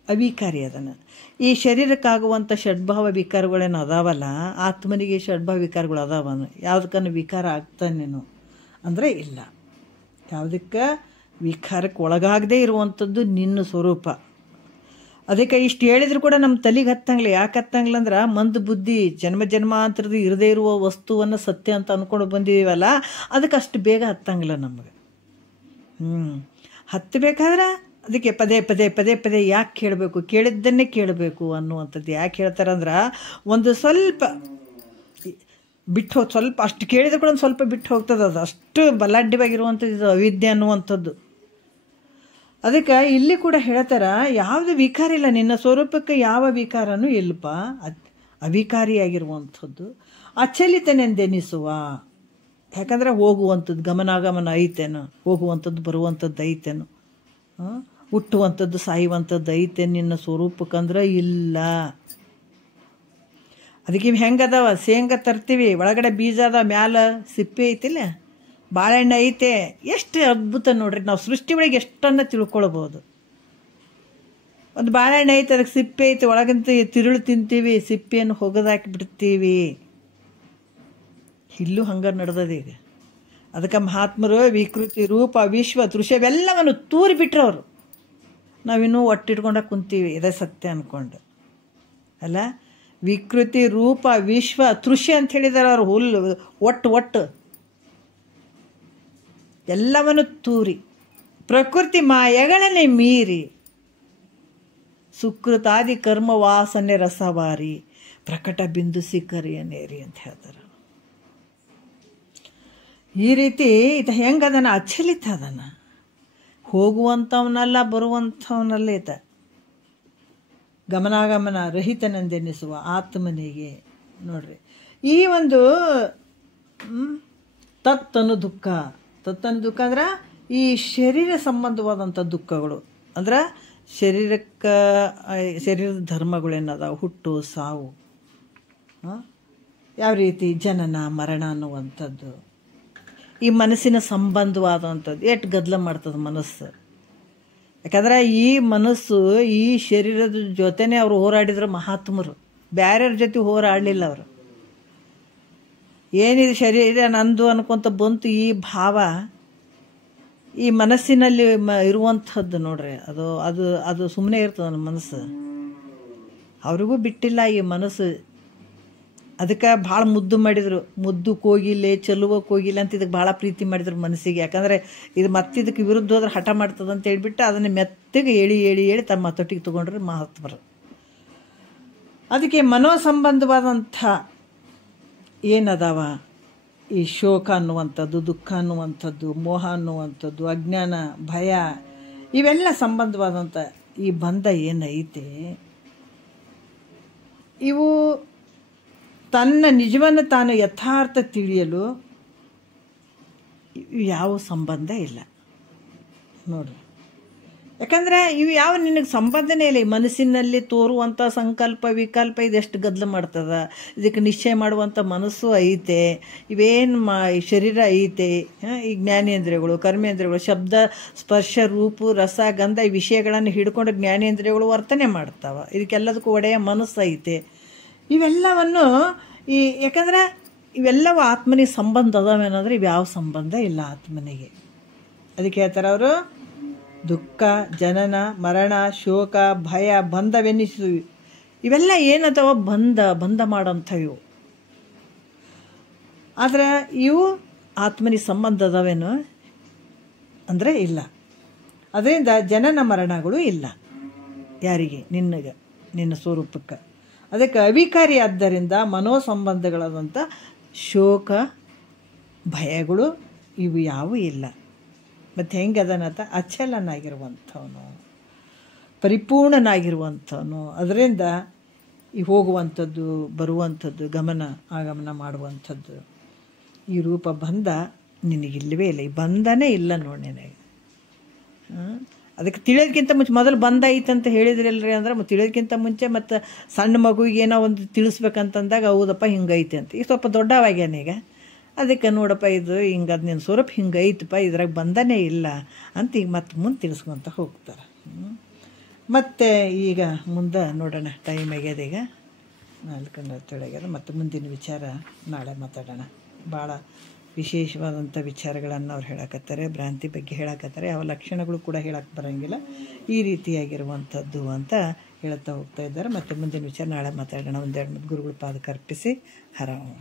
ಅವಿಕಾರಿ ಅದನ. ಈ ಶರೀರಕ್ಕಾಗುವಂಥ ಷಡ್ಭಾವ ವಿಕಾರಗಳೇನು ಅದಾವಲ್ಲ, ಆತ್ಮನಿಗೆ ಷಡ್ಭಾವ ವಿಕಾರಗಳು ಅದಾವನು. ಯಾವುದಕ್ಕನ್ನು ವಿಕಾರ ಆಗ್ತಾನೇನು ಅಂದರೆ ಇಲ್ಲ. ಯಾವುದಕ್ಕೆ ವಿಕಾರಕ್ಕೆ ಒಳಗಾಗದೇ ಇರುವಂಥದ್ದು ನಿನ್ನ ಸ್ವರೂಪ. ಅದಕ್ಕೆ ಇಷ್ಟು ಹೇಳಿದ್ರು ಕೂಡ ನಮ್ಮ ತಲೆಗೆ ಹತ್ತಂಗಿಲ್ಲ. ಯಾಕೆ ಹತ್ತಂಗಿಲ್ಲ ಅಂದ್ರೆ ಮಂದ ಬುದ್ಧಿ ಜನ್ಮಾಂತರದ ಇರದೇ ಇರುವ ವಸ್ತುವನ್ನು ಸತ್ಯ ಅಂತ ಅಂದ್ಕೊಂಡು ಬಂದಿದ್ದೀವಲ್ಲ, ಅದಕ್ಕೆ ಅಷ್ಟು ಬೇಗ ಹತ್ತಂಗಿಲ್ಲ ನಮಗೆ. ಹತ್ತಬೇಕಾದ್ರೆ ಅದಕ್ಕೆ ಪದೇ ಯಾಕೆ ಕೇಳಬೇಕು, ಕೇಳಿದ್ದನ್ನೇ ಕೇಳಬೇಕು ಅನ್ನುವಂಥದ್ದು. ಯಾಕೆ ಹೇಳ್ತಾರಂದ್ರೆ ಒಂದು ಸ್ವಲ್ಪ ಬಿಟ್ಟು ಸ್ವಲ್ಪ ಅಷ್ಟು ಕೇಳಿದ್ರೆ ಕೂಡ ಒಂದು ಸ್ವಲ್ಪ ಬಿಟ್ಟು ಹೋಗ್ತದೆ. ಅದು ಅಷ್ಟು ಬಲಾಢ್ಯವಾಗಿರುವಂಥದ್ದು ಇದು ಅವಿದ್ಯೆ ಅನ್ನುವಂಥದ್ದು. ಅದಕ್ಕೆ ಇಲ್ಲಿ ಕೂಡ ಹೇಳ್ತಾರ, ಯಾವುದು ವಿಕಾರ ಇಲ್ಲ, ನಿನ್ನ ಸ್ವರೂಪಕ್ಕೆ ಯಾವ ವಿಕಾರನೂ ಇಲ್ಲಪ್ಪ, ಅವಿಕಾರಿಯಾಗಿರುವಂಥದ್ದು. ಅಚಲಿತನೆಂದೆನಿಸುವ, ಯಾಕಂದರೆ ಹೋಗುವಂಥದ್ದು ಗಮನಾಗಮನ ಐತೇನು, ಹೋಗುವಂಥದ್ದು ಬರುವಂಥದ್ದು ಐತೇನು, ಹುಟ್ಟುವಂಥದ್ದು ಸಾಯುವಂಥದ್ದು ಐತೆ ನಿನ್ನ ಸ್ವರೂಪಕ್ಕಂದ್ರೆ ಇಲ್ಲ. ಅದಕ್ಕೆ ಹೆಂಗದಾವ? ಶೇಂಗಾ ತರ್ತೀವಿ, ಒಳಗಡೆ ಬೀಜ ಅದ, ಮ್ಯಾಲ ಸಿಪ್ಪೆ ಐತಿಲ್ಲ, ಬಾಳೆಹಣ್ಣು ಐತೆ. ಎಷ್ಟು ಅದ್ಭುತ ನೋಡ್ರಿ. ನಾವು ಸೃಷ್ಟಿ ಒಳಗೆ ಎಷ್ಟನ್ನು ತಿಳ್ಕೊಳ್ಬೋದು. ಒಂದು ಬಾಳೆಹಣ್ಣು ಐತೆ, ಅದಕ್ಕೆ ಸಿಪ್ಪೆ ಐತೆ, ಒಳಗಂತ ತಿರುಳು ತಿಂತೀವಿ, ಸಿಪ್ಪೆಯನ್ನು ಹೊಗದಾಕಿ ಬಿಡ್ತೀವಿ. ಇಲ್ಲೂ ಹಂಗೆ ನಡೆದದ ಈಗ. ಅದಕ್ಕೆ ಮಹಾತ್ಮರು ವಿಕೃತಿ ರೂಪ ವಿಶ್ವ ತೃಷವೆಲ್ಲವನ್ನು ತೂರಿ ಬಿಟ್ರು ಅವರು. ನಾವಿನ್ನೂ ಒಟ್ಟಿಟ್ಕೊಂಡಾಗ ಕುಂತೀವಿ, ಇದೇ ಸತ್ಯ ಅಂದ್ಕೊಂಡು ಅಲ್ಲ. ವಿಕೃತಿ ರೂಪ ವಿಶ್ವ ತೃಷೆ ಅಂತ ಹೇಳಿದಾರೆ ಅವರು. ಹುಲ್ಲು ಒಟ್ಟು ಎಲ್ಲವನ್ನು ತೂರಿ ಪ್ರಕೃತಿ ಮಾಯಗಳನ್ನೇ ಮೀರಿ ಸುಕೃತಾದಿ ಕರ್ಮ ವಾಸನೆ ರಸವಾರಿ ಪ್ರಕಟ ಬಿಂದು ಸಿಕ್ಕರಿಯನೇರಿ ಅಂತ ಹೇಳ್ತಾರೆ. ಈ ರೀತಿ ಇದು ಹೆಂಗದನ? ಅಚಲಿತ ಅದನ, ಹೋಗುವಂಥವನಲ್ಲ ಬರುವಂಥವನಲ್ಲ ಈತ. ಗಮನಾಗಮನ ರಹಿತನೆಂದೆನಿಸುವ ಆತ್ಮನಿಗೆ ನೋಡ್ರಿ. ಈ ಒಂದು ತತ್ತನು ದುಃಖ ಅಂದ್ರೆ ಈ ಶರೀರ ಸಂಬಂಧವಾದಂಥ ದುಃಖಗಳು. ಅಂದ್ರೆ ಶರೀರದ ಧರ್ಮಗಳೇನದಾವ, ಹುಟ್ಟು ಸಾವು, ಯಾವ ರೀತಿ ಜನನ ಮರಣ ಅನ್ನುವಂಥದ್ದು, ಈ ಮನಸ್ಸಿನ ಸಂಬಂಧವಾದಂಥದ್ದು ಎಷ್ಟು ಗದ್ದಲ ಮಾಡ್ತದೆ ಮನಸ್ಸು. ಯಾಕಂದ್ರೆ ಈ ಮನಸ್ಸು ಈ ಶರೀರದ ಜೊತೆನೇ ಅವರು ಹೋರಾಡಿದ್ರು ಮಹಾತ್ಮರು, ಬ್ಯಾರ್ಯಾರ ಜೊತೆ ಹೋರಾಡಲಿಲ್ಲ ಅವರು. ಏನಿದೆ ಶರೀರ ನಂದು ಅನ್ಕೊಂತ ಬಂತು ಈ ಭಾವ ಈ ಮನಸ್ಸಿನಲ್ಲಿ ಇರುವಂಥದ್ದು ನೋಡ್ರಿ. ಅದು ಅದು ಅದು ಸುಮ್ಮನೆ ಇರ್ತದೆ ನಮ್ಮ ಮನಸ್ಸು. ಅವ್ರಿಗೂ ಬಿಟ್ಟಿಲ್ಲ ಈ ಮನಸ್ಸು. ಅದಕ್ಕೆ ಭಾಳ ಮುದ್ದು ಮಾಡಿದರು. ಮುದ್ದು ಕೋಗಿಲೆ ಚೆಲುವ ಕೋಗಿಲೆ ಅಂತ ಇದಕ್ಕೆ ಭಾಳ ಪ್ರೀತಿ ಮಾಡಿದ್ರು ಮನಸ್ಸಿಗೆ. ಯಾಕಂದರೆ ಇದು ಮತ್ತಿದಕ್ಕೆ ವಿರುದ್ಧ ಹೋದ್ರೆ ಹಠ ಮಾಡ್ತದೆ ಅಂತ ಹೇಳ್ಬಿಟ್ಟು ಅದನ್ನು ಮೆತ್ತಗೆ ಹೇಳಿ ತಮ್ಮ ತೊಟ್ಟಿಗೆ ತೊಗೊಂಡ್ರೆ ಮಹಾತ್ಮರು. ಅದಕ್ಕೆ ಮನೋಸಂಬಂಧವಾದಂಥ ಏನದಾವ, ಈ ಶೋಕ ಅನ್ನುವಂಥದ್ದು, ದುಃಖ ಅನ್ನುವಂಥದ್ದು, ಮೋಹ ಅನ್ನುವಂಥದ್ದು, ಅಜ್ಞಾನ, ಭಯ, ಇವೆಲ್ಲ ಸಂಬಂಧವಾದಂಥ ಈ ಬಂಧ ಏನೈತೆ, ಇವು ತನ್ನ ನಿಜವನ್ನು ತಾನು ಯಥಾರ್ಥ ತಿಳಿಯಲು ಯಾವ ಸಂಬಂಧ ಇಲ್ಲ ನೋಡ್ರಿ. ಯಾಕಂದರೆ ಇವು ಯಾವ ನಿನಗೆ ಸಂಬಂಧನೇ ಇಲ್ಲ. ಈ ಮನಸ್ಸಿನಲ್ಲಿ ತೋರುವಂಥ ಸಂಕಲ್ಪ ವಿಕಲ್ಪ ಇದೆಷ್ಟು ಗದ್ದಲ ಮಾಡ್ತದ. ಇದಕ್ಕೆ ನಿಶ್ಚಯ ಮಾಡುವಂಥ ಮನಸ್ಸು ಐತೆ, ಇವೇನು ಈ ಶರೀರ ಐತೆ, ಈ ಜ್ಞಾನೇಂದ್ರಿಯಗಳು ಕರ್ಮೇಂದ್ರಿಯಗಳು ಶಬ್ದ ಸ್ಪರ್ಶ ರೂಪು ರಸ ಗಂಧ ಈ ವಿಷಯಗಳನ್ನು ಹಿಡ್ಕೊಂಡು ಜ್ಞಾನೇಂದ್ರಿಯಗಳು ವರ್ತನೆ ಮಾಡ್ತಾವೆ. ಇದಕ್ಕೆಲ್ಲದಕ್ಕೂ ಒಡೆಯ ಮನಸ್ಸು ಐತೆ. ಇವೆಲ್ಲವನ್ನು ಯಾಕಂದ್ರೆ ಇವೆಲ್ಲವೂ ಆತ್ಮನಿಗೆ ಸಂಬಂಧ ಅದಾವೇನಂದ್ರೆ ಇವ್ಯಾವ ಸಂಬಂಧ ಇಲ್ಲ ಆತ್ಮನಿಗೆ. ಅದಕ್ಕೆ ಹೇಳ್ತಾರೆ ಅವರು, ದುಃಖ ಜನನ ಮರಣ ಶೋಕ ಭಯ ಬಂಧವೆನ್ನಿಸು ಇವೆಲ್ಲ ಏನದವ ಬಂಧ ಮಾಡೋಂಥವು. ಆದರೆ ಇವು ಆತ್ಮನಿಗೆ ಸಂಬಂಧ ಅದಾವೇನು ಅಂದರೆ ಇಲ್ಲ. ಅದರಿಂದ ಜನನ ಮರಣಗಳು ಇಲ್ಲ ಯಾರಿಗೆ, ನಿನ್ನ ಸ್ವರೂಪಕ್ಕೆ. ಅದಕ್ಕೆ ಅವಿಕಾರಿ ಆದ್ದರಿಂದ ಮನೋಸಂಬಂಧಗಳಾದಂಥ ಶೋಕ ಭಯಗಳು ಇವು ಯಾವೂ ಇಲ್ಲ. ಮತ್ತು ಹೆಂಗೆ ಅದನ್ನತ ಅಚಲನಾಗಿರುವಂಥವನು, ಪರಿಪೂರ್ಣನಾಗಿರುವಂಥವನು. ಅದರಿಂದ ಈ ಹೋಗುವಂಥದ್ದು ಬರುವಂಥದ್ದು ಗಮನ ಆಗಮನ ಮಾಡುವಂಥದ್ದು ಈ ರೂಪ ಬಂಧ ನಿನಗಿಲ್ಲವೇ ಇಲ್ಲ. ಈ ಬಂಧನೇ ಇಲ್ಲ ನೋಡಿ ನಿನಗೆ. ಅದಕ್ಕೆ ತಿಳಿಯೋದಕ್ಕಿಂತ ಮುಂಚೆ ಮೊದಲು ಬಂಧ ಐತಂತ ಹೇಳಿದ್ರಲ್ರಿ ಅಂದ್ರೆ ತಿಳಿಯೋದಕ್ಕಿಂತ ಮುಂಚೆ ಮತ್ತು ಸಣ್ಣ ಮಗುವಿಗೆ ಏನೋ ಒಂದು ತಿಳಿಸ್ಬೇಕಂತಂದಾಗ ಹೌದಪ್ಪ ಹಿಂಗೈತೆ ಅಂತ. ಈಗ ಸ್ವಲ್ಪ ದೊಡ್ಡವಾಗ್ಯಾನೀಗ. ಅದಕ್ಕೆ ನೋಡಪ್ಪ ಇದು ಹಿಂಗೆ ಅದು ನಿನ್ನ ಸ್ವರೂಪ ಹಿಂಗೆ ಐತಪ್ಪ, ಇದ್ರಾಗ ಬಂಧನೇ ಇಲ್ಲ ಅಂತ ಈಗ ಮತ್ತೆ ಮುಂದೆ ತಿಳಿಸ್ಕೊತ ಹೋಗ್ತಾರೆ. ಮತ್ತು ಈಗ ಮುಂದೆ ನೋಡೋಣ, ಟೈಮ್ ಆಗ್ಯದ ಈಗ 4:40 ಆಗ್ಯದ. ಮತ್ತು ಮುಂದಿನ ವಿಚಾರ ನಾಳೆ ಮಾತಾಡೋಣ. ಭಾಳ ವಿಶೇಷವಾದಂಥ ವಿಚಾರಗಳನ್ನು ಅವ್ರು ಹೇಳಕತ್ತಾರೆ, ಭ್ರಾಂತಿ ಬಗ್ಗೆ ಹೇಳಕತ್ತಾರೆ. ಯಾವ ಲಕ್ಷಣಗಳು ಕೂಡ ಹೇಳಕ್ಕೆ ಬರೋಂಗಿಲ್ಲ, ಈ ರೀತಿಯಾಗಿರುವಂಥದ್ದು ಅಂತ ಹೇಳ್ತಾ ಹೋಗ್ತಾ ಇದ್ದಾರೆ. ಮತ್ತು ಮುಂದಿನ ವಿಚಾರ ನಾಳೆ ಮಾತಾಡೋಣ. 1-2 ಗುರುಗಳ ಪಾದಕ್ಕೆ ಅರ್ಪಿಸಿ ಹರ ಓಂ.